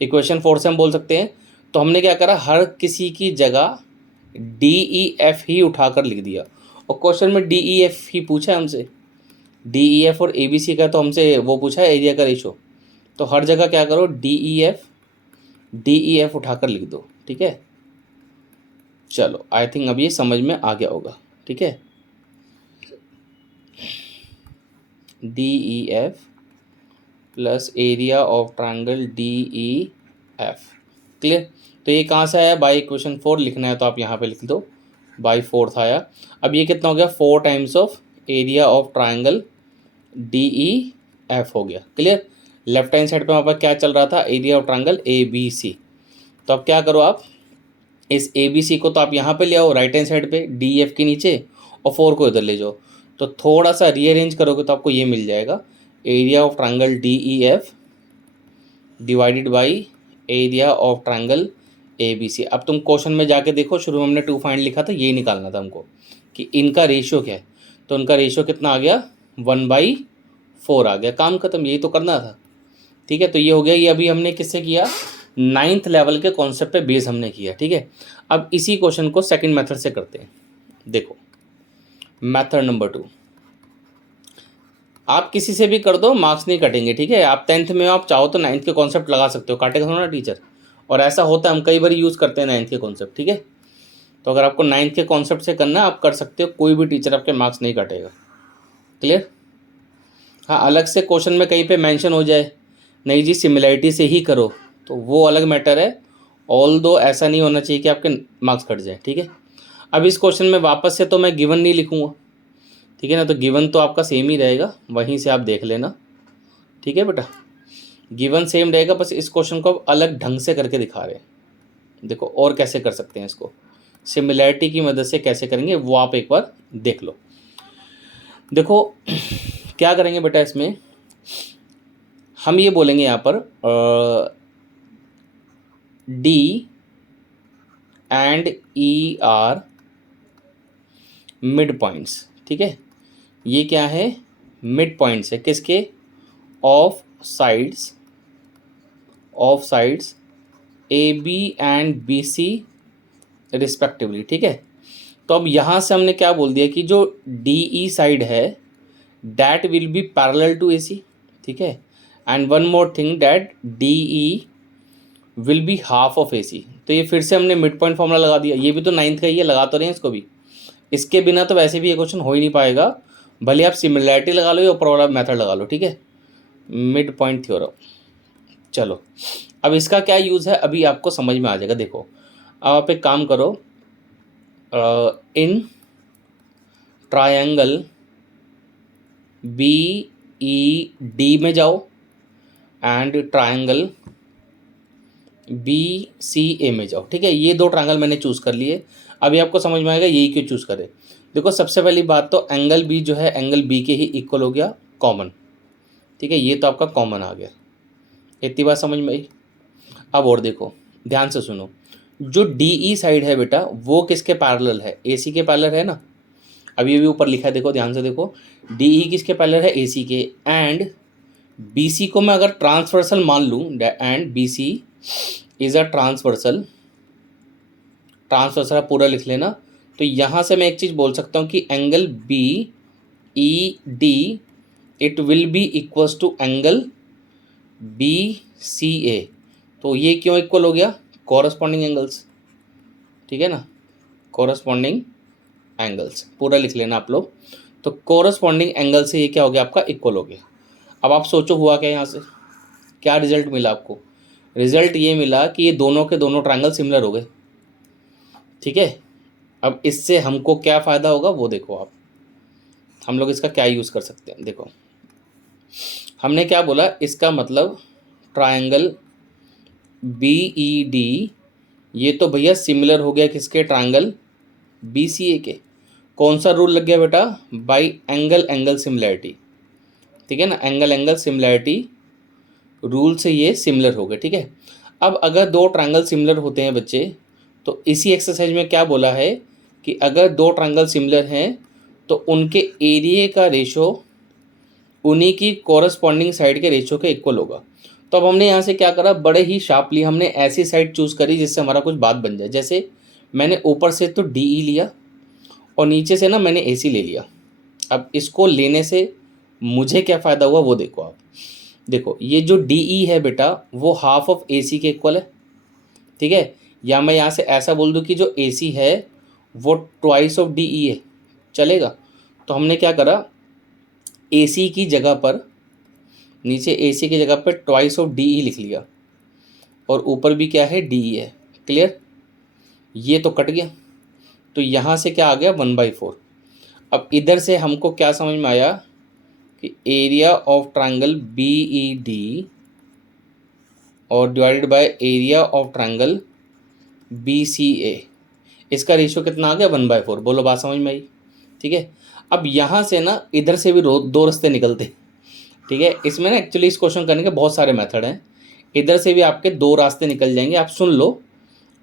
इक्वेशन 4 से हम बोल सकते हैं। तो हमने क्या करा, हर किसी की जगह डी ई एफ ही उठाकर लिख दिया, और क्वेश्चन में डी ई एफ ही पूछा है हमसे। डी ई एफ और ए बी सी का तो हमसे वो पूछा है एरिया का रेशो। तो हर जगह क्या करो, डी ई एफ उठाकर लिख दो। ठीक है, चलो आई थिंक अब ये समझ में आ गया होगा। ठीक है, D E F plus area of triangle D E F, clear. तो ये कहाँ से आया, बाई इक्वेशन 4 लिखना है तो आप यहाँ पे लिख दो, बाई 4 आया। अब ये कितना हो गया, 4 times of area of triangle D E F हो गया, क्लियर। लेफ्ट हैंड साइड पे हमारे पास क्या चल रहा था, area of triangle A B C. तो अब क्या करो आप, इस ए बी सी को तो आप यहाँ पे ले आओ राइट हैंड साइड पे डी एफ के नीचे, और 4 को इधर ले जाओ। तो थोड़ा सा रीअरेंज करोगे तो आपको ये मिल जाएगा, area of triangle D E F divided by area of triangle A B C. अब तुम क्वेश्चन में जाके देखो, शुरू में हमने 2 फाइंड लिखा था, ये निकालना था हमको कि इनका रेशियो क्या है। तो उनका रेशियो कितना आ गया, 1/4 आ गया, काम खत्म, यही तो करना था। ठीक है, तो ये हो गया। ये अभी हमने किससे किया, 9th लेवल के कॉन्सेप्ट पे बेस हमने किया। ठीक है, अब इसी क्वेश्चन को सेकंड मेथड से करते हैं। देखो मेथड नंबर 2, आप किसी से भी कर दो, मार्क्स नहीं कटेंगे। ठीक है, आप 10th में आप चाहो तो 9th के कॉन्सेप्ट लगा सकते हो, काटेगा थोड़ा ना टीचर। और ऐसा होता है, हम कई बार यूज़ करते हैं 9th के कॉन्सेप्ट। ठीक है, तो अगर आपको 9th के कॉन्सेप्ट से करना है आप कर सकते हो, कोई भी टीचर आपके मार्क्स नहीं काटेगा, क्लियर। हाँ, अलग से क्वेश्चन में कहीं पे मेंशन हो जाए नहीं जी सिमिलैरिटी से ही करो, तो वो अलग मैटर है। ऑल दो ऐसा नहीं होना चाहिए कि आपके मार्क्स कट जाए। ठीक है, अब इस क्वेश्चन में वापस से तो मैं गिवन नहीं लिखूँगा, ठीक है ना, तो गिवन तो आपका सेम ही रहेगा, वहीं से आप देख लेना। ठीक है बेटा, गिवन सेम रहेगा, बस इस क्वेश्चन को अब अलग ढंग से करके दिखा रहे हैं। देखो और कैसे कर सकते हैं इसको, सिमिलैरिटी की मदद से कैसे करेंगे वो आप एक बार देख लो। देखो क्या करेंगे बेटा, इसमें हम ये बोलेंगे यहाँ पर D and E are mid points. ठीक है, ये क्या है, मिड पॉइंट्स है किसके, of sides A B and B C respectively. ठीक है, तो अब यहाँ से हमने क्या बोल दिया कि जो डी ई साइड है that will be parallel to A C, ठीक है। And one more thing that D E will be half of A C. तो ये फिर से हमने मिड पॉइंट फॉर्मूला लगा दिया, ये भी तो 9th का ही है, लगा तो रहे हैं इसको भी। इसके बिना तो वैसे भी ये क्वेश्चन हो ही नहीं पाएगा, भले आप सिमिलैरिटी लगा लो या ऊपर वाला मेथड लगा लो, ठीक है, मिड पॉइंट थ्योरम। चलो अब इसका क्या यूज़ है अभी आपको समझ में आ जाएगा। देखो अब आप एक काम करो, इन ट्रायंगल बी ई डी में जाओ and triangle B C A में जाओ, ठीक है। ये दो ट्रायंगल मैंने चूज़ कर लिए, अभी आपको समझ में आएगा यही क्यों चूज़ करें। देखो सबसे पहली बात तो एंगल बी जो है एंगल बी के ही इक्वल हो गया, कॉमन, ठीक है, ये तो आपका कॉमन आ गया, इतनी बात समझ में आई। अब और देखो ध्यान से सुनो, जो डी ई साइड है बेटा वो किसके पैरेलल है, ए सी के पैरेलल है ना। अभी अभी ऊपर लिखा है, देखो ध्यान से देखो, डी ई किसके पैरेलल है, ए सी के। एंड बी सी को मैं अगर ट्रांसवर्सल मान लूँ, and B C is a transversal पूरा लिख लेना, तो यहाँ से मैं एक चीज़ बोल सकता हूँ कि angle B E D it will be equals to angle B C A. तो ये क्यों इक्वल हो गया, कॉरस्पॉन्डिंग एंगल्स, ठीक है ना, कॉरस्पॉन्डिंग एंगल्स पूरा लिख लेना आप लोग। तो कॉरस्पॉन्डिंग एंगल से ये क्या हो गया आपका, इक्वल हो गया। अब आप सोचो हुआ क्या, यहाँ से क्या रिजल्ट मिला आपको, रिजल्ट ये मिला कि ये दोनों के दोनों ट्रायंगल सिमिलर हो गए, ठीक है। अब इससे हमको क्या फ़ायदा होगा वो देखो आप, हम लोग इसका क्या यूज़ कर सकते हैं। देखो हमने क्या बोला, इसका मतलब ट्रायंगल बी ई डी ये तो भैया सिमिलर हो गया किसके, ट्रायंगल बी सी ए के। कौन सा रूल लग गया बेटा, बाय एंगल एंगल सिमिलैरिटी, ठीक है ना, एंगल एंगल सिमिलैरिटी रूल से ये सिमिलर हो गए, ठीक है। अब अगर दो ट्रायंगल सिमिलर होते हैं बच्चे, तो इसी एक्सरसाइज में क्या बोला है कि अगर दो ट्रायंगल सिमिलर हैं तो उनके एरिया का रेशो उन्हीं की कॉरस्पॉन्डिंग साइड के रेशो के इक्वल होगा। तो अब हमने यहाँ से क्या करा, बड़े ही शार्पली हमने ऐसी साइड चूज़ करी जिससे हमारा कुछ बात बन जाए। जैसे मैंने ऊपर से तो डी ई लिया और नीचे से ना मैंने ए सी ले लिया। अब इसको लेने से मुझे क्या फ़ायदा हुआ वो देखो आप। देखो ये जो डी ई है बेटा वो हाफ ऑफ ए सी के इक्वल है, ठीक है। या मैं यहाँ से ऐसा बोल दूँ कि जो ए सी है वो ट्वाइस ऑफ डी ई है, चलेगा। तो हमने क्या करा, ए सी की जगह पर, नीचे ए सी की जगह पर ट्वाइस ऑफ डी ई लिख लिया और ऊपर भी क्या है, डी ई है, क्लियर। ये तो कट गया, तो यहाँ से क्या आ गया 1/4। अब इधर से हमको क्या समझ में आया कि area of triangle B E D और divided by area of triangle B C A, इसका रेशियो कितना आ गया 1/4। बोलो बात समझ में आई, ठीक है। अब यहाँ से ना इधर से भी दो रास्ते निकलते, ठीक है। इसमें ना एक्चुअली इस क्वेश्चन करने के बहुत सारे मेथड हैं, इधर से भी आपके दो रास्ते निकल जाएंगे, आप सुन लो,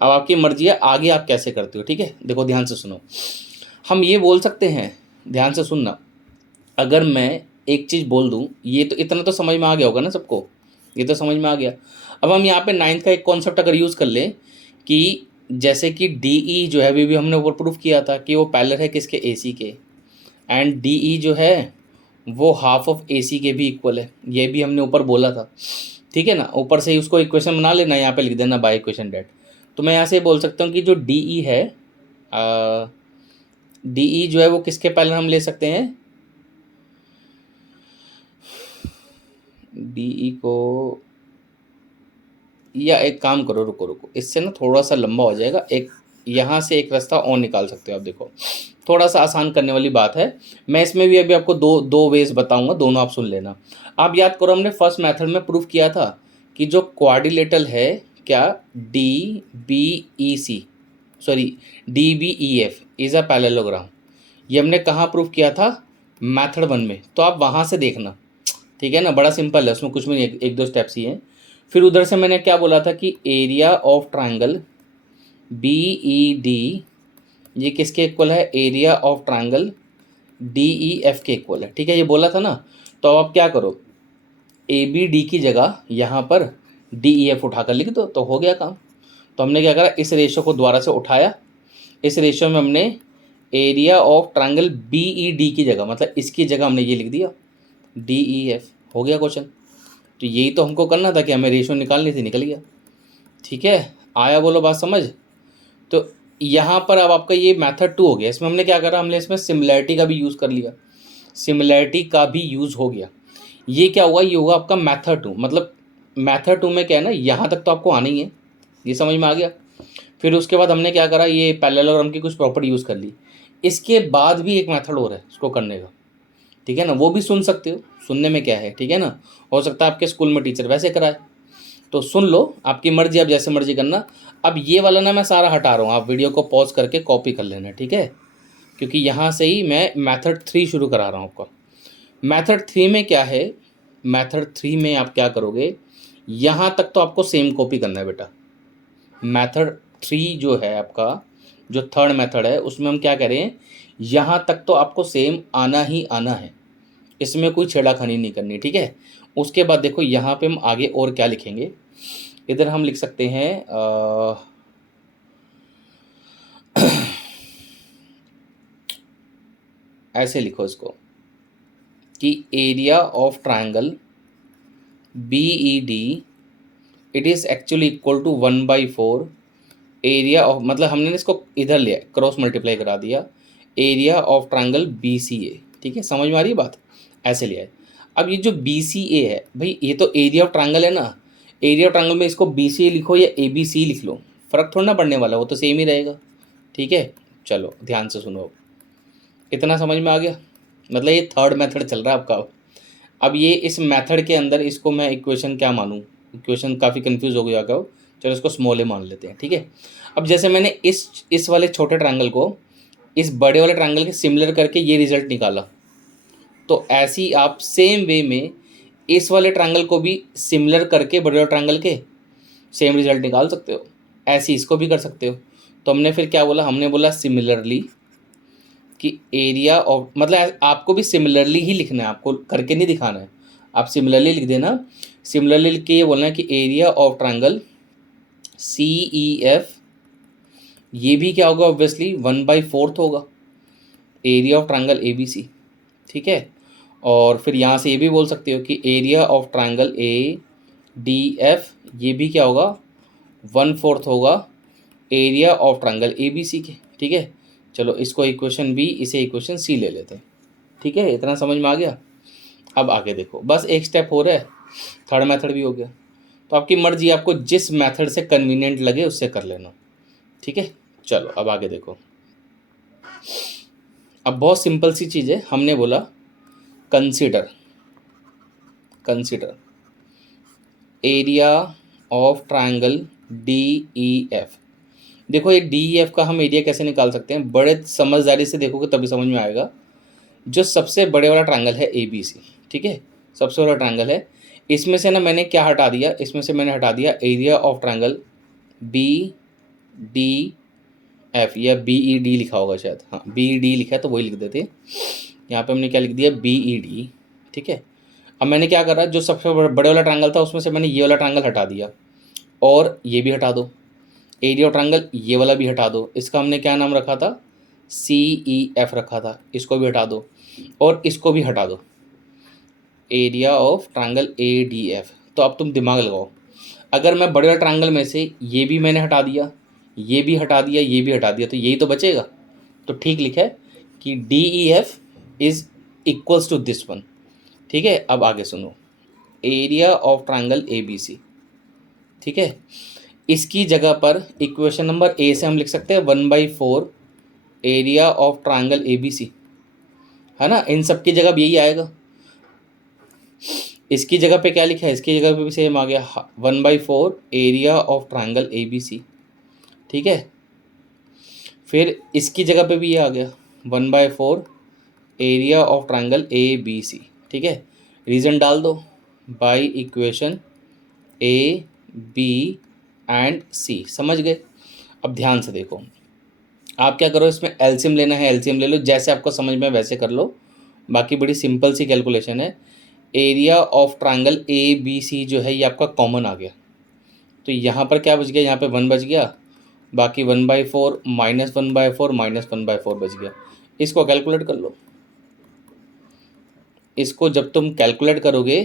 अब आपकी मर्जी है आगे आप कैसे करते हो, ठीक है। देखो ध्यान से सुनो, हम ये बोल सकते हैं, ध्यान से सुनना, अगर मैं एक चीज़ बोल दूँ, ये तो इतना तो समझ में आ गया होगा ना सबको, ये तो समझ में आ गया। अब हम यहाँ पे 9th का एक कॉन्सेप्ट अगर यूज़ कर लें कि जैसे कि डी ई जो है अभी भी हमने ऊपर प्रूफ किया था कि वो पैरेलल है किसके, ए सी के, एंड डी ई जो है वो हाफ ऑफ ए सी के भी इक्वल है, ये भी हमने ऊपर बोला था, ठीक है ना। ऊपर से ही उसको इक्वेशन बना लेना, यहाँ पे लिख देना बाय इक्वेशन डेट। तो मैं यहाँ से बोल सकता हूँ कि जो डी ई है, डी ई जो है वो किसके पैरेलल हम ले सकते हैं, डी ई को, या एक काम करो, रुको इससे ना थोड़ा सा लंबा हो जाएगा, एक यहाँ से एक रास्ता और निकाल सकते हो आप। देखो थोड़ा सा आसान करने वाली बात है, मैं इसमें भी अभी आपको दो वेज बताऊंगा, दोनों आप सुन लेना। आप याद करो हमने फर्स्ट मेथड में प्रूफ किया था कि जो क्वाड्रिलेटरल है क्या, D B E C, sorry D B E F is a parallelogram, ये हमने कहाँ प्रूफ किया था, मेथड 1 में। तो आप वहाँ से देखना, ठीक है ना, बड़ा सिंपल है, उसमें कुछ भी नहीं, एक दो स्टेप्स ही हैं। फिर उधर से मैंने क्या बोला था कि area of triangle B E D ये किसके इक्वल है, area of triangle D E F के इक्वल है, ठीक है, ये बोला था ना। तो अब आप क्या करो, ए बी डी की जगह यहाँ पर डी ई एफ उठाकर लिख दो, तो हो गया काम। तो हमने क्या करा, इस रेशो को दोबारा से उठाया, इस रेशो में हमने area of triangle B E D की जगह, मतलब इसकी जगह हमने ये लिख दिया डी ई एफ, हो गया क्वेश्चन। तो यही तो हमको करना था कि हमें रेशियो निकालनी थी, निकल गया। ठीक है, आया बोलो बात समझ। तो यहाँ पर अब आपका ये मेथड 2 हो गया। इसमें हमने क्या करा, हमने इसमें सिमिलैरिटी का भी यूज़ कर लिया, सिमिलैरिटी का भी यूज़ हो गया। ये क्या हुआ, ये होगा आपका मेथड 2। मतलब मेथड 2 में क्या है ना, यहाँ तक तो आपको आना ही है, ये समझ में आ गया। फिर उसके बाद हमने क्या करा, ये पैरेललोग्राम की कुछ प्रॉपर्टी यूज़ कर ली। इसके बाद भी एक मेथड और है इसको करने का, ठीक है ना, वो भी सुन सकते हो, सुनने में क्या है, ठीक है ना। हो सकता है आपके स्कूल में टीचर वैसे कराए, तो सुन लो, आपकी मर्जी, आप जैसे मर्जी करना। अब ये वाला ना मैं सारा हटा रहा हूँ, आप वीडियो को पॉज करके कॉपी कर लेना, ठीक है, क्योंकि यहाँ से ही मैं मेथड 3 शुरू करा रहा हूँ आपको। मेथड 3 में क्या है, मेथड 3 में आप क्या करोगे, यहाँ तक तो आपको सेम कॉपी करना है बेटा। मेथड 3 जो है आपका, जो थर्ड मेथड है, उसमें हम क्या करें, यहाँ तक तो आपको सेम आना ही आना है, इसमें कोई छेड़ाखानी नहीं करनी, ठीक है। उसके बाद देखो यहाँ पे हम आगे और क्या लिखेंगे, इधर हम लिख सकते हैं ऐसे लिखो इसको कि area of triangle B E D it is actually equal to 1/4 area of, मतलब हमने इसको इधर लिया, क्रॉस मल्टीप्लाई करा दिया, area of triangle B C A, ठीक है, समझ में आ रही है बात, ऐसे लिया है। अब ये जो बी सी ए है भाई, ये तो एरिया ऑफ ट्रायंगल है ना, एरिया ऑफ ट्रायंगल में इसको बी सी ए लिखो या ए बी सी लिख लो, फ़र्क थोड़ा ना पड़ने वाला, वो तो सेम ही रहेगा, ठीक है। चलो ध्यान से सुनो, इतना समझ में आ गया। मतलब ये थर्ड मेथड चल रहा है आपका। अब ये इस मेथड के अंदर इसको मैं इक्वेशन क्या मानूँ, इक्वेशन काफ़ी कंफ्यूज हो गया क्या, चलो इसको स्मॉल ए मान लेते हैं, ठीक है। अब जैसे मैंने इस वाले छोटे ट्रायंगल को इस बड़े वाले ट्रायंगल के सिमिलर करके ये रिजल्ट निकाला, तो ऐसे ही आप सेम वे में इस वाले ट्रायंगल को भी सिमिलर करके बड़े वाले ट्रायंगल के सेम रिजल्ट निकाल सकते हो, ऐसे इसको भी कर सकते हो। तो हमने फिर क्या बोला, हमने बोला सिमिलरली कि एरिया ऑफ, मतलब आपको भी सिमिलरली ही लिखना है, आपको करके नहीं दिखाना है, आप सिमिलरली लिख देना। सिमिलरली लिख के ये बोलना है कि area of triangle C E F, ये भी क्या होगा, ऑब्वियसली 1/4 होगा area of triangle A B C, ठीक है। और फिर यहाँ से ये भी बोल सकते हो कि area of triangle A D F, ये भी क्या होगा, 1/4 होगा area of triangle A B C के, ठीक है। चलो इसको इक्वेशन बी, इसे इक्वेशन सी ले लेते हैं, ठीक है, इतना समझ में आ गया। अब आगे देखो, बस एक स्टेप हो रहा है, थर्ड मेथड भी हो गया। तो आपकी मर्जी, आपको जिस मेथड से कन्वीनियंट लगे उससे कर लेना, ठीक है। चलो अब आगे देखो, अब बहुत सिंपल सी चीज़ है, हमने बोला consider area of triangle D E F. देखो ये डी ई एफ का हम एरिया कैसे निकाल सकते हैं, बड़े समझदारी से देखोगे तभी समझ में आएगा। जो सबसे बड़े वाला ट्रायंगल है ए बी सी, ठीक है, सबसे बड़ा ट्रायंगल है, इसमें से ना मैंने क्या हटा दिया, इसमें से मैंने हटा दिया area of triangle B D F, या बी ई डी लिखा होगा शायद, हाँ बी ई डी लिखा है तो वही लिख देते। यहाँ पे हमने क्या लिख दिया, बी ई डी, ठीक है। अब मैंने क्या करा, जो सबसे बड़े वाला ट्रायंगल था उसमें से मैंने ये वाला ट्रायंगल हटा दिया, और ये भी हटा दो, एरिया ऑफ ट्रायंगल ये वाला भी हटा दो, इसका हमने क्या नाम रखा था, सी ई एफ रखा था, इसको भी हटा दो, और इसको भी हटा दो, area of triangle A D F. तो अब तुम दिमाग लगाओ, अगर मैं बड़े वाले ट्रायंगल में से ये भी मैंने हटा दिया, ये भी हटा दिया, ये भी हटा दिया, तो यही तो बचेगा। तो ठीक लिखा है कि D E F is equals to this one, ठीक है। अब आगे सुनो, area of triangle A B C, ठीक है, इसकी जगह पर इक्वेशन नंबर ए से हम लिख सकते हैं 1/4 area of triangle A B C, है ना, इन सब की जगह भी यही आएगा। इसकी जगह पे क्या लिखा है, इसकी जगह पे भी सेम आ गया, 1/4 area of triangle A B C, ठीक है। फिर इसकी जगह पे भी ये आ गया 1/4 area of triangle A B C, ठीक है। रीज़न डाल दो, by equation A B and C, समझ गए। अब ध्यान से देखो, आप क्या करो, इसमें एलसीएम लेना है एलसीएम ले लो, जैसे आपको समझ में वैसे कर लो, बाकी बड़ी सिंपल सी कैलकुलेशन है। Area of triangle A B C जो है ये आपका कॉमन आ गया, तो यहाँ पर क्या बच गया, यहाँ पे 1 बच गया, बाकी 1/4 -1/4 -1/4 बच गया। इसको कैलकुलेट कर लो। इसको जब तुम कैलकुलेट करोगे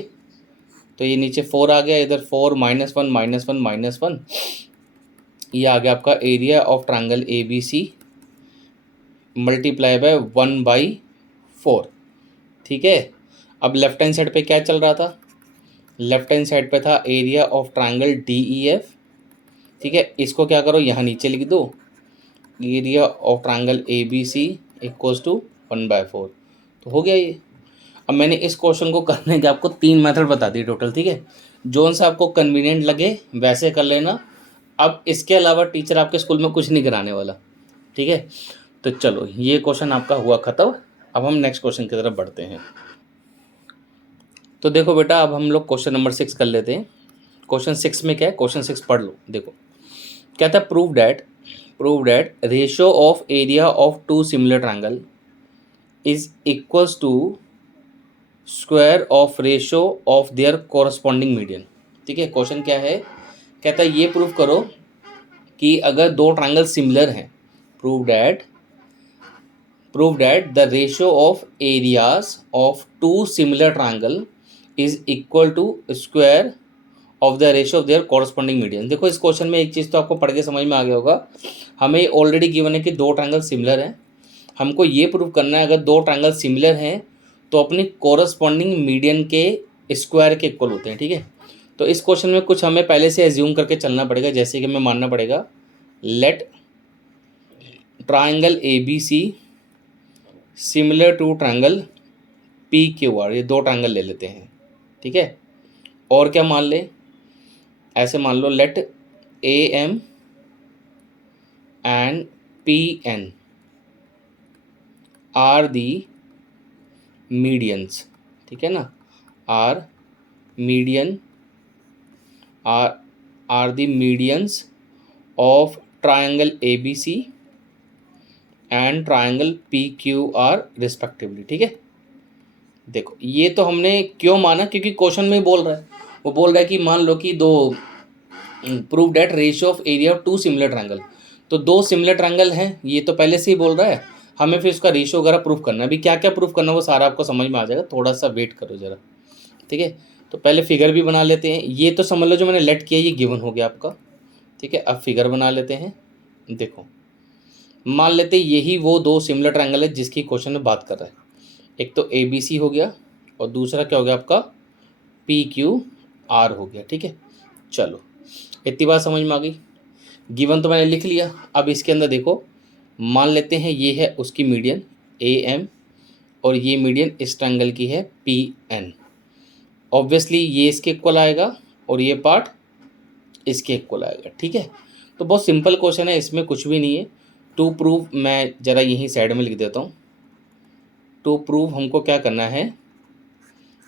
तो ये नीचे 4 आ गया, इधर 4 -1 -1 -1, ये आ गया आपका area of triangle A B C multiply by 1/4। ठीक है, अब लेफ्ट हैंड साइड पे क्या चल रहा था? लेफ्ट हैंड साइड पे था area of triangle D E F. ठीक है, इसको क्या करो, यहाँ नीचे लिख दो, area of triangle A B C equals to 1/4। तो हो गया ये। अब मैंने इस क्वेश्चन को करने के आपको 3 मेथड बता दिए टोटल। ठीक है, जोन सा आपको कन्वीनियंट लगे वैसे कर लेना। अब इसके अलावा टीचर आपके स्कूल में कुछ नहीं कराने वाला। ठीक है, तो चलो ये क्वेश्चन आपका हुआ ख़त्म। अब हम नेक्स्ट क्वेश्चन की तरफ बढ़ते हैं। तो देखो बेटा, अब हम लोग क्वेश्चन नंबर 6 कर लेते हैं। क्वेश्चन 6 में क्या है, क्वेश्चन 6 पढ़ लो। देखो क्या था, prove that ratio of area of two similar triangle is equals to square of ratio of their corresponding median. ठीक है, क्वेश्चन क्या है, कहता है ये प्रूव करो कि अगर दो ट्रायंगल सिमिलर हैं, prove that the ratio of areas of two similar triangle is equal to square of the ratio of their corresponding median. देखो इस क्वेश्चन में एक चीज़ तो आपको पढ़ के समझ में आ गया होगा, हमें ऑलरेडी गिवन है कि दो ट्रायंगल सिमिलर हैं। हमको ये प्रूव करना है अगर दो ट्रायंगल सिमिलर हैं तो अपनी कॉरस्पॉन्डिंग मीडियन के स्क्वायर के इक्वल होते हैं। ठीक है, तो इस क्वेश्चन में कुछ हमें पहले से एज्यूम करके चलना पड़ेगा, जैसे कि हमें मानना पड़ेगा let triangle A B C similar to triangle P Q R. ये दो ट्रायंगल ले लेते हैं। ठीक है, और क्या मान ले, ऐसे मान लो let A M and P N are the medians. ठीक है ना, are median are the medians of triangle A B C and triangle P Q R respectively. ठीक है, देखो ये तो हमने क्यों माना, क्योंकि क्वेश्चन में बोल रहा है, वो बोल रहा है कि मान लो कि दो prove that ratio of area of two similar triangle, तो दो सिमिलर ट्रायंगल हैं, ये तो पहले से ही बोल रहा है। हमें फिर उसका रेशियो वगैरह प्रूफ करना है। अभी क्या क्या प्रूफ करना है वो सारा आपको समझ में आ जाएगा, थोड़ा सा वेट करो ज़रा। ठीक है, तो पहले फिगर भी बना लेते हैं। ये तो समझ लो जो मैंने लेट किया ये गिवन हो गया आपका। ठीक है, अब फिगर बना लेते हैं। देखो मान लेते हैं यही वो दो सिमिलर ट्रायंगल है जिसकी क्वेश्चन में बात कर रहा है। एक तो ए बी सी हो गया और दूसरा क्या हो गया आपका पी क्यू आर हो गया। ठीक है, चलो इतनी बात समझ में आ गई। गिवन तो मैंने लिख लिया। अब इसके अंदर देखो मान लेते हैं ये है उसकी मीडियन ए एम और ये मीडियन इस ट्रायंगल की है पी एन। ऑब्वियसली ये इसके इक्वल आएगा और ये पार्ट इसके इक्वल आएगा। ठीक है, तो बहुत सिंपल क्वेश्चन है, इसमें कुछ भी नहीं है। टू प्रूव, मैं ज़रा यहीं साइड में लिख देता हूँ। टू प्रूव हमको क्या करना है,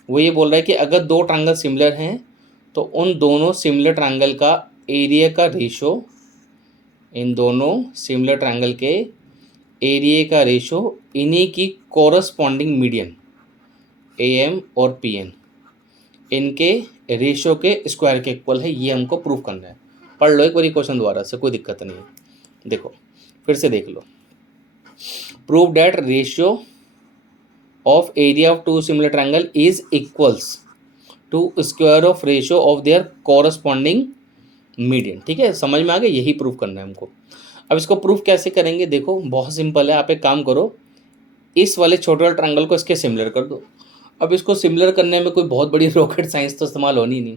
वो ये बोल रहा है कि अगर दो ट्रायंगल सिमिलर हैं तो उन दोनों सिमिलर ट्रायंगल का एरिया का रेशो, इन दोनों सिमिलर ट्रायंगल के एरिया का रेशो इन्हीं की कोरस्पॉन्डिंग मीडियन ए एम और पी एन, इनके रेशो के स्क्वायर के इक्वल है। ये हमको प्रूफ करना है। पढ़ लो एक बारी क्वेश्चन दोबारा से, कोई दिक्कत नहीं है। देखो फिर से देख लो, prove that ratio of area of two similar triangle is equals to square of ratio of their corresponding median. ठीक है, समझ में आ गया, यही प्रूफ करना है हमको। अब इसको प्रूफ कैसे करेंगे, देखो बहुत सिंपल है। आप एक काम करो, इस वाले छोटे वाले ट्रायंगल को इसके सिमिलर कर दो। अब इसको सिमिलर करने में कोई बहुत बड़ी रॉकेट साइंस तो इस्तेमाल होनी नहीं,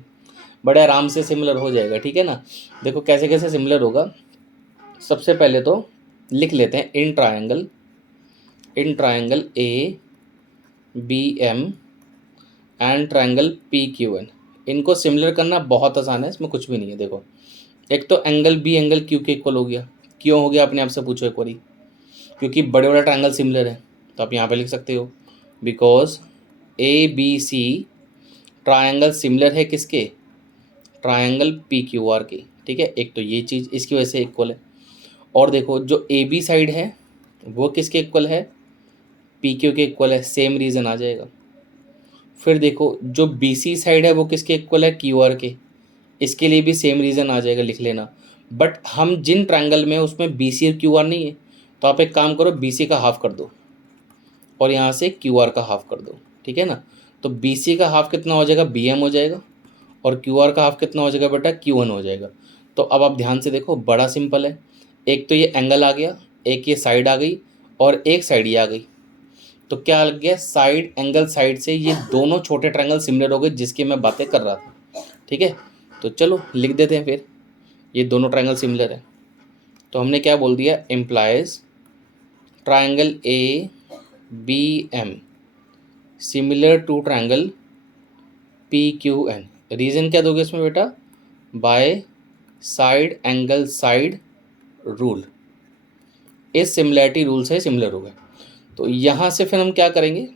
बड़े आराम से सिमिलर हो जाएगा। ठीक है ना, देखो कैसे कैसे सिमिलर होगा। सबसे पहले तो लिख लेते हैं इन triangle A B M and triangle P Q N, इनको सिमिलर करना बहुत आसान है, इसमें कुछ भी नहीं है। देखो एक तो एंगल बी एंगल क्यू के इक्वल हो गया। क्यों हो गया अपने आप से पूछो एक बारी, क्योंकि बड़े बड़े ट्रायंगल सिमिलर है। तो आप यहाँ पे लिख सकते हो because A B C triangle similar है किसके, ट्रायंगल पी क्यू आर के। ठीक है, एक तो ये चीज़ इसकी वजह से इक्वल है। और देखो जो ए बी साइड है वो किसके इक्वल है, पी क्यू के इक्वल है, सेम रीज़न आ जाएगा। फिर देखो जो बी सी साइड है वो किसके इक्वल है, क्यू आर के, इसके लिए भी सेम रीज़न आ जाएगा, लिख लेना। बट हम जिन ट्रायंगल में उसमें बी सी और क्यू आर नहीं है, तो आप एक काम करो, बी सी का हाफ कर दो और यहाँ से क्यू आर का हाफ कर दो, ठीक है ना। तो बी सी का हाफ कितना हो जाएगा, बी एम हो जाएगा, और क्यू आर का हाफ कितना हो जाएगा बेटा, क्यू वन हो जाएगा। तो अब आप ध्यान से देखो, बड़ा सिंपल है, एक तो ये एंगल आ गया, एक ये साइड आ गई, और एक साइड ये आ गई। तो क्या लग गया, साइड एंगल साइड से ये दोनों छोटे ट्रायंगल सिमिलर हो गए जिसकी मैं बातें कर रहा था, ठीक है। तो चलो लिख देते हैं फिर, ये दोनों ट्रायंगल सिमिलर है। तो हमने क्या बोल दिया, implies triangle A B M similar to triangle P Q N. Reason क्या दोगे इसमें बेटा, by side angle side rule, इस सिमिलैरिटी रूल से सिमिलर हो गए। तो यहाँ से फिर हम क्या करेंगे,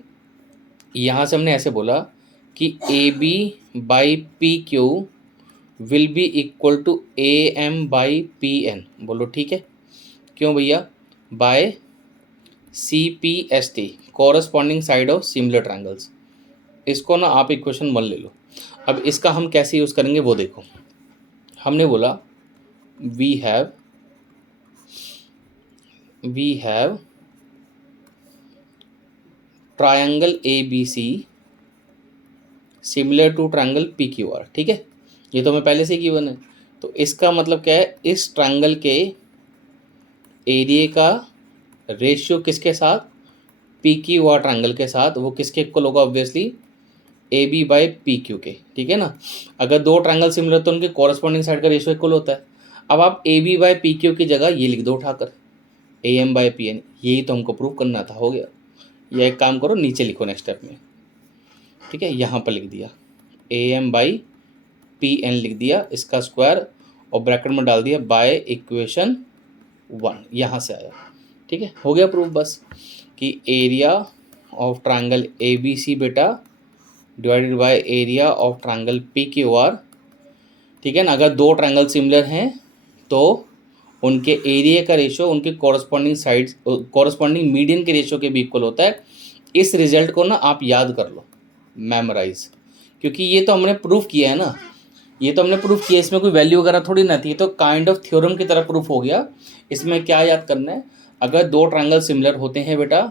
यहाँ से हमने ऐसे बोला कि A B by P Q will be equal to A M by P N. बोलो ठीक है, क्यों भैया, by C P S T corresponding side of similar triangles. इसको ना आप इक्वेशन 1 ले लो। अब इसका हम कैसे यूज़ करेंगे वो देखो, हमने बोला we have triangle A B C similar to triangle P Q R, ठीक है, ये तो मैं पहले से ही गिवन है। तो इसका मतलब क्या है, इस ट्रायंगल के एरिया का रेशियो किसके साथ, पी क्यू आर ट्रायंगल के साथ, वो किसके इक्वल होगा, obviously A B by P Q के, ठीक है ना। अगर दो ट्रायंगल सिमिलर तो उनके कॉरस्पॉन्डिंग साइड का रेशियो इक्वल होता है। अब आप A B by P Q की जगह ये लिख दो उठाकर, A M by P N, यही तो हमको प्रूव करना था, हो गया। या एक काम करो, नीचे लिखो नेक्स्ट स्टेप में, ठीक है, यहाँ पर लिख दिया A M by P N लिख दिया, इसका स्क्वायर, और ब्रैकेट में डाल दिया बाय इक्वेशन 1, यहाँ से आया, ठीक है, हो गया प्रूफ। बस कि area of triangle A B C बेटा divided by area of triangle P Q R, ठीक है ना। अगर दो ट्रायंगल सिमिलर हैं तो उनके एरिया का रेशियो उनके कॉरस्पॉन्डिंग साइड कॉरस्पॉन्डिंग मीडियन के रेशियो के भी इक्वल होता है। इस रिजल्ट को ना आप याद कर लो, मेमोराइज, क्योंकि ये तो हमने प्रूफ किया है ना, ये तो हमने प्रूफ किया, इसमें कोई वैल्यू वगैरह थोड़ी ना थी, तो काइंड ऑफ थ्योरम की तरह प्रूफ हो गया। इसमें क्या याद करना है, अगर दो ट्रायंगल सिमिलर होते हैं बेटा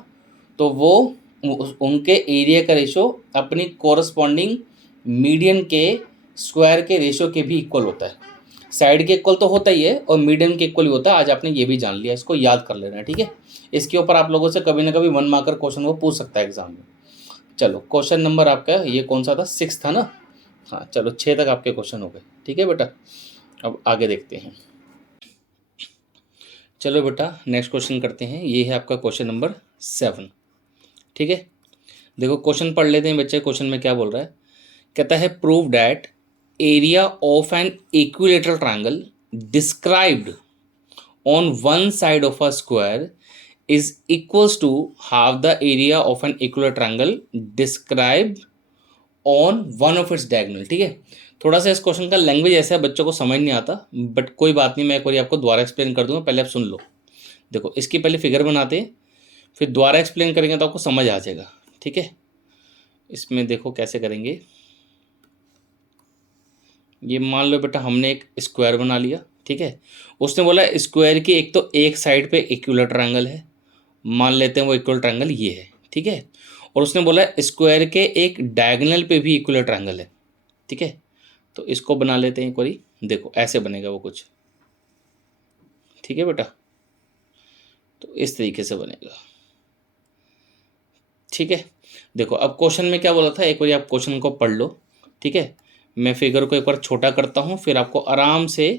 तो वो उनके एरिया का रेशियो अपनी कॉरस्पॉन्डिंग मीडियन के स्क्वायर के रेशियो के भी इक्वल होता है। साइड के इक्वल तो होता ही है और मीडियन के इक्वल ही होता है। आज आपने ये भी जान लिया, इसको याद कर लेना है, ठीक है। इसके ऊपर आप लोगों से कभी ना कभी 1 मार्कर क्वेश्चन वो पूछ सकता है एग्जाम में। चलो क्वेश्चन नंबर आपका ये कौन सा था, 6 था ना, हाँ चलो 6 तक आपके क्वेश्चन हो गए, ठीक है बेटा। अब आगे देखते हैं, चलो बेटा नेक्स्ट क्वेश्चन करते हैं। ये है आपका क्वेश्चन नंबर 7, ठीक है। देखो क्वेश्चन पढ़ लेते हैं बच्चे, क्वेश्चन में क्या बोल रहा है, कहता है prove that area of an equilateral triangle described on one side of a square is equals to half the area of an equilateral triangle described on one of its diagonal, ठीक है। थोड़ा सा इस क्वेश्चन का लैंग्वेज ऐसा है बच्चों को समझ नहीं आता, बट कोई बात नहीं, मैं एक बार आपको दोबारा एक्सप्लेन कर दूंगा, पहले आप सुन लो। देखो इसकी पहले फिगर बनाते हैं, फिर दोबारा एक्सप्लेन करेंगे तो आपको समझ आ जाएगा, ठीक है। इसमें देखो कैसे करेंगे, ये मान लो बेटा हमने एक स्क्वायर बना लिया, ठीक है। उसने बोला स्क्वायर की एक तो एक साइड पे इक्विलेटरल ट्रायंगल है, मान लेते हैं वो इक्वल ट्रायंगल ये है, ठीक है। और उसने बोला स्क्वायर के एक डायगोनल पे भी इक्वल ट्रायंगल है, ठीक है। तो इसको बना लेते हैं एक बारी, देखो ऐसे बनेगा वो कुछ, ठीक है बेटा। तो इस तरीके से बनेगा, ठीक है। देखो अब क्वेश्चन में क्या बोला था, एक बारी आप क्वेश्चन को पढ़ लो, ठीक है। मैं फिगर को एक बार छोटा करता हूँ, फिर आपको आराम से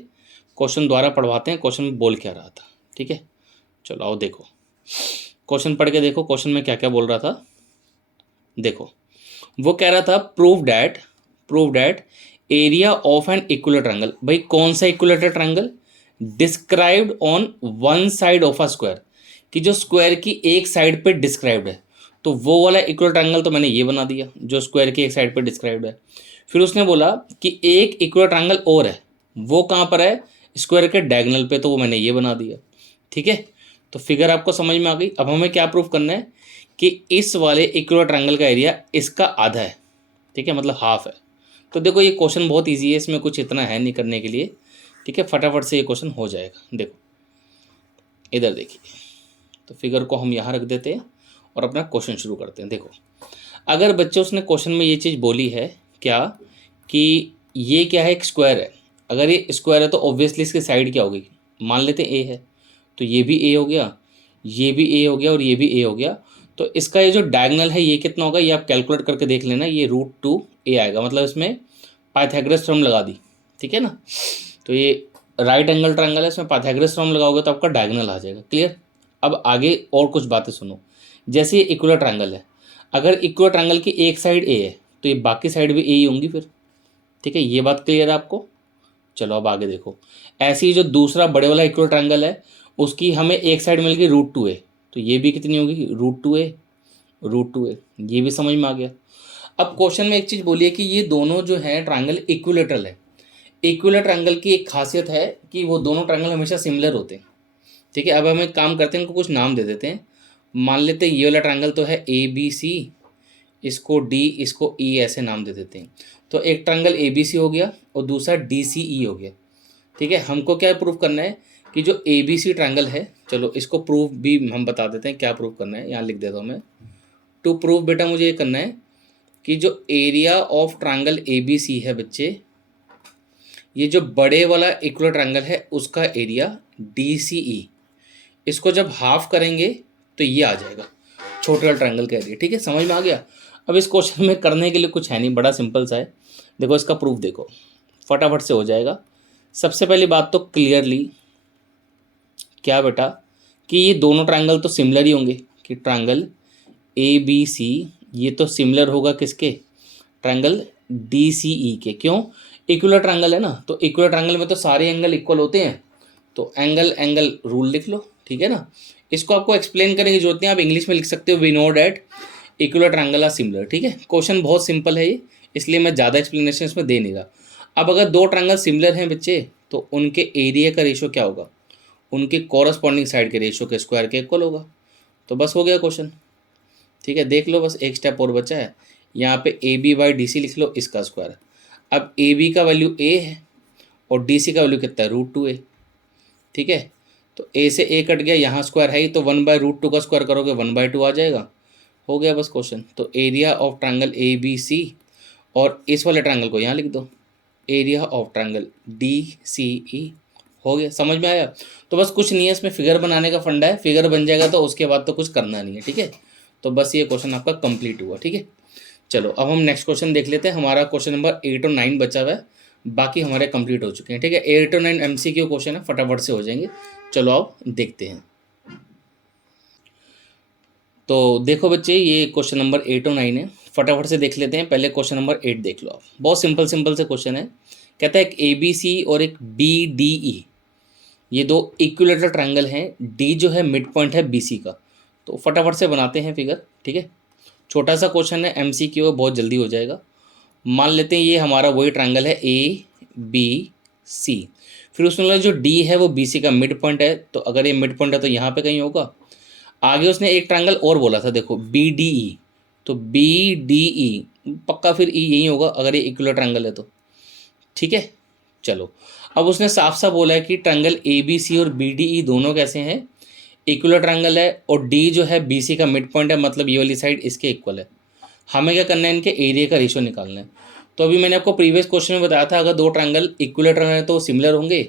क्वेश्चन द्वारा पढ़वाते हैं, क्वेश्चन में बोल क्या रहा था, ठीक है। चलो आओ देखो क्वेश्चन पढ़ के देखो, क्वेश्चन में क्या क्या बोल रहा था। देखो वो कह रहा था prove that area of an equilateral triangle. भाई कौन सा equilateral triangle, described on one side of a square, कि जो स्क्वायर की एक साइड पे डिस्क्राइब्ड है। तो वो वाला इक्विलेटरल ट्रायंगल तो मैंने ये बना दिया जो स्क्वायर की एक साइड पे डिस्क्राइब्ड है। फिर उसने बोला कि एक इक्विलेटरल ट्रायंगल और है, वो कहाँ पर है, स्क्वायर के डायगोनल पे, तो वो मैंने ये बना दिया, ठीक है। तो फिगर आपको समझ में आ गई। अब हमें क्या प्रूफ करना है कि इस वाले इक्विलेटरल ट्रायंगल का एरिया इसका आधा है, ठीक है, मतलब हाफ है। तो देखो ये क्वेश्चन बहुत इजी है, इसमें कुछ इतना है नहीं करने के लिए। ठीक है, फटाफट से ये क्वेश्चन हो जाएगा। देखो इधर देखिए, तो फिगर को हम यहाँ रख देते हैं और अपना क्वेश्चन शुरू करते हैं। देखो अगर बच्चों उसने क्वेश्चन में ये चीज़ बोली है क्या कि ये क्या है, एक स्क्वायर है। अगर ये स्क्वायर है तो ऑब्वियसली इसकी साइड क्या होगी, मान लेते हैं ए है, तो ये भी ए हो गया, ये भी ए हो गया और ये भी ए हो गया। तो इसका ये जो डायगोनल है ये कितना होगा, ये आप कैलकुलेट करके देख लेना, ये √2a आएगा। मतलब इसमें पाइथागोरस थ्योरम लगा दी, ठीक है ना। तो ये राइट एंगल ट्रायंगल है, इसमें पाइथागोरस थ्योरम लगाओगे तो आपका डायगोनल आ जाएगा। क्लियर। अब आगे और कुछ बातें सुनो। जैसे ये इक्विलर ट्रायंगल है, अगर इक्विलर ट्रायंगल की एक साइड ए है तो ये बाकी साइड भी ए ही होंगी फिर, ठीक है। ये बात क्लियर है आपको। चलो अब आगे देखो, ऐसे ही जो दूसरा बड़े वाला इक्विलर ट्रायंगल है उसकी हमें एक साइड मिल गई √2a, तो ये भी कितनी होगी, √2a। ये भी समझ में आ गया। अब क्वेश्चन में एक चीज़ बोलिए कि ये दोनों जो है ट्रायंगल इक्विलेटरल है। इक्विलर ट्रायंगल की एक खासियत है कि वो दोनों ट्रायंगल हमेशा सिमिलर होते हैं, ठीक है। अब हम एक काम करते हैं, इनको कुछ नाम दे देते हैं। मान लेते हैं ये वाला ट्रायंगल तो है ABC, इसको D, इसको E ऐसे नाम दे देते हैं। तो एक ट्रायंगल ABC हो गया और दूसरा DCE हो गया, ठीक है। हमको क्या प्रूव करना है कि जो ABC ट्रायंगल है, चलो इसको प्रूफ भी हम बता देते हैं क्या प्रूव करना है, यहाँ लिख देता हूँ मैं। टू प्रूफ बेटा मुझे ये करना है कि जो एरिया ऑफ ट्रायंगल ABC है बच्चे, ये जो बड़े वाला इक्विलर ट्रायंगल है उसका एरिया DCE, इसको जब हाफ करेंगे तो ये आ जाएगा छोटे वाले ट्रायंगल का एरिया, ठीक है। समझ में आ गया। अब इस क्वेश्चन में करने के लिए कुछ है नहीं, बड़ा सिंपल सा है। देखो इसका प्रूफ देखो, फटाफट से हो जाएगा। सबसे पहली बात तो क्लियरली क्या बेटा कि ये दोनों ट्रायंगल तो सिमिलर ही होंगे, कि ट्रायंगल ABC ये तो सिमिलर होगा किसके, ट्रायंगल DCE के। क्यों, इक्विलर ट्रायंगल है ना, तो इक्विलर ट्रायंगल में तो सारे एंगल इक्वल होते हैं, तो एंगल एंगल रूल लिख लो, ठीक है ना। इसको आपको एक्सप्लेन करने की जरूरत नहीं, आप इंग्लिश में लिख सकते हो, we know that equiangular triangle are similar, ठीक है। क्वेश्चन बहुत सिंपल है ये, इसलिए मैं ज़्यादा एक्सप्लेनेशन इसमें दे नहीं रहा। अब अगर दो ट्रायंगल सिमिलर हैं बच्चे तो उनके एरिया का रेशियो क्या होगा, उनके कॉरस्पॉन्डिंग साइड के रेशियो के स्क्वायर के इक्वल होगा। तो बस हो गया क्वेश्चन, ठीक है। देख लो बस एक स्टेप और बचा है, यहाँ पे AB/DC लिख लो, इसका स्क्वायर। अब AB का वैल्यू A है और DC का वैल्यू कितना है, √2a, ठीक है। तो A से A कट गया, यहाँ स्क्वायर है ही, तो 1/√2 का स्क्वायर करोगे 1/2 आ जाएगा। हो गया बस क्वेश्चन। तो एरिया ऑफ ट्रायंगल ABC और इस वाले ट्रायंगल को यहाँ लिख दो, एरिया ऑफ ट्रायंगल DCE। हो गया, समझ में आया। तो बस कुछ नहीं है, इसमें फिगर बनाने का फंडा है, फिगर बन जाएगा तो उसके बाद तो कुछ करना नहीं है, ठीक है। तो बस ये क्वेश्चन आपका कंप्लीट हुआ, ठीक है। चलो अब हम नेक्स्ट क्वेश्चन देख लेते हैं। हमारा क्वेश्चन नंबर 8 और 9 बचा हुआ है, बाकी हमारे कंप्लीट हो चुके हैं, ठीक है। 8 और 9 MCQ क्वेश्चन है, फटाफट से हो जाएंगे। चलो अब देखते हैं। तो देखो बच्चे, ये क्वेश्चन नंबर 8 और 9 है, फटाफट से देख लेते हैं। पहले क्वेश्चन नंबर 8 देख लो आप, बहुत सिंपल सिंपल से क्वेश्चन है। कहता है एक ABC और एक BDE, ये दो इक्विलेटरल ट्रायंगल हैं, D जो है मिड पॉइंट है BC का। तो फटाफट से बनाते हैं फिगर, ठीक है। छोटा सा क्वेश्चन है, MCQ है, बहुत जल्दी हो जाएगा। मान लेते हैं ये हमारा वही ट्रायंगल है ABC, फिर उसमें जो D है वो BC का मिड पॉइंट है, तो अगर ये मिड पॉइंट है तो यहाँ पे कहीं होगा। आगे उसने एक ट्रायंगल और बोला था, देखो BDE, तो BDE पक्का फिर E यही होगा अगर ये इक्विलर ट्रायंगल है तो, ठीक है। चलो अब उसने साफ साफ बोला है कि ट्रायंगल ABC और BDE दोनों कैसे हैं, इक्विलर ट्रायंगल है, और D जो है BC का मिड पॉइंट है, मतलब ये वाली साइड इसके इक्वल है। हमें क्या करना है, इनके एरिया का रेशियो निकालना है। तो अभी मैंने आपको प्रीवियस क्वेश्चन में बताया था, अगर दो ट्रायंगल इक्विलर ट्रायंगल है तो सिमिलर होंगे।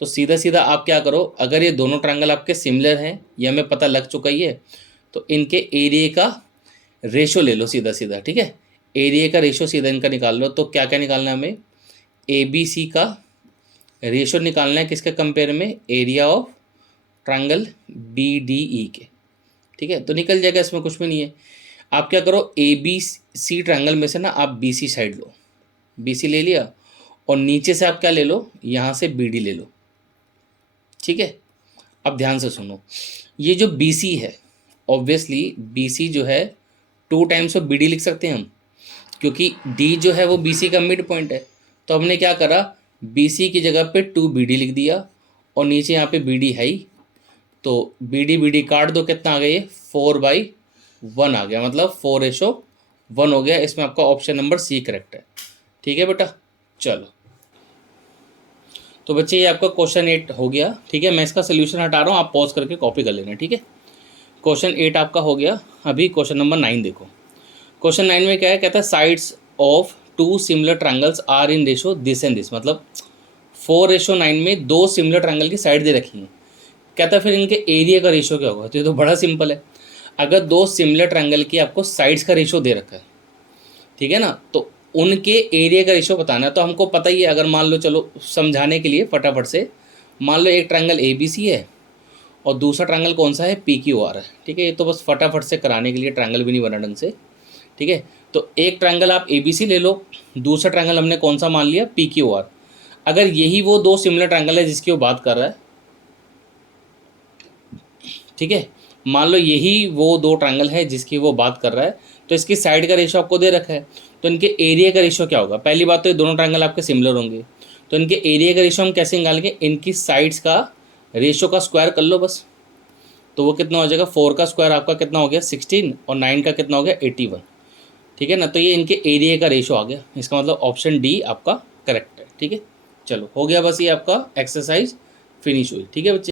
तो सीधा सीधा आप क्या करो, अगर ये दोनों ट्रायंगल आपके सिमिलर हैं, ये हमें पता लग चुका ही है, तो इनके एरिया का रेशियो ले लो सीधा सीधा, ठीक है। एरिया का रेशियो सीधा इनका निकाल लो। तो क्या क्या निकालना है हमें, ABC का रेशियो निकालना है किसके कंपेयर में, एरिया ऑफ ट्रायंगल BDE के, ठीक है। तो निकल जाएगा, इसमें कुछ भी नहीं है। आप क्या करो, ABC ट्रायंगल में से ना आप BC साइड लो, BC ले लिया, और नीचे से आप क्या ले लो, यहाँ से BD ले लो, ठीक है। अब ध्यान से सुनो, ये जो BC है, ऑब्वियसली BC जो है 2 टाइम्स ऑफ BD लिख सकते हैं हम, क्योंकि D जो है वो BC का मिड पॉइंट है। तो हमने क्या करा, BC की जगह पे 2BD लिख दिया, और नीचे यहाँ पे BD है ही, तो BD काट दो, कितना आ गया ये 4/1 आ गया, मतलब 4:1 हो गया। इसमें आपका ऑप्शन नंबर C करेक्ट है, ठीक है बेटा। चलो तो बच्चे ये आपका क्वेश्चन 8 हो गया, ठीक है। मैं इसका सोल्यूशन हटा रहा हूँ, आप पॉज करके कॉपी कर लेना, ठीक है। क्वेश्चन 8 आपका हो गया। अभी क्वेश्चन नंबर 9 देखो। क्वेश्चन 9 में क्या है, कहता है sides of two similar triangles are in ratio this and this, मतलब 4:9 में दो सिमिलर ट्रायंगल की साइड दे रखी हैं। कहता है फिर इनके एरिया का रेशो क्या होगा। तो ये तो बड़ा सिंपल है, अगर दो सिमिलर ट्रायंगल की आपको साइड्स का रेशो दे रखा है, ठीक है ना, तो उनके एरिया का रेशो बताना है। तो हमको पता ही है, अगर मान लो, चलो समझाने के लिए फटाफट से, मान लो एक ट्रायंगल ए बी सी है और दूसरा ट्रायंगल कौन सा है, पी क्यू आर है, ठीक है। ये तो बस फटाफट से कराने के लिए, ट्रायंगल भी नहीं बना ढंग से, ठीक है। तो एक ट्रायंगल आप ए बी सी ले लो, दूसरा ट्रायंगल हमने कौन सा मान लिया, पी क्यू आर। अगर यही वो दो सिमिलर ट्रायंगल है जिसकी वो बात कर रहा है, ठीक है, मान लो यही वो दो ट्रायंगल है जिसकी वो बात कर रहा है, तो इसकी साइड का रेशो आपको दे रखा है, तो इनके एरिया का रेशो क्या होगा। पहली बात तो ये दोनों ट्रायंगल आपके सिमिलर होंगे, तो इनके एरिया का रेशो हम कैसे निकालेंगे, इनकी साइड्स का रेशो का स्क्वायर कर लो बस। तो वो कितना हो जाएगा, 4 का स्क्वायर आपका कितना हो गया 16, और 9 का कितना हो गया 81, ठीक है ना। तो ये इनके एरिया का रेशो आ गया, इसका मतलब ऑप्शन डी आपका करेक्ट है, ठीक है। चलो हो गया, बस ये आपका एक्सरसाइज फिनिश हुई, ठीक है बच्चे।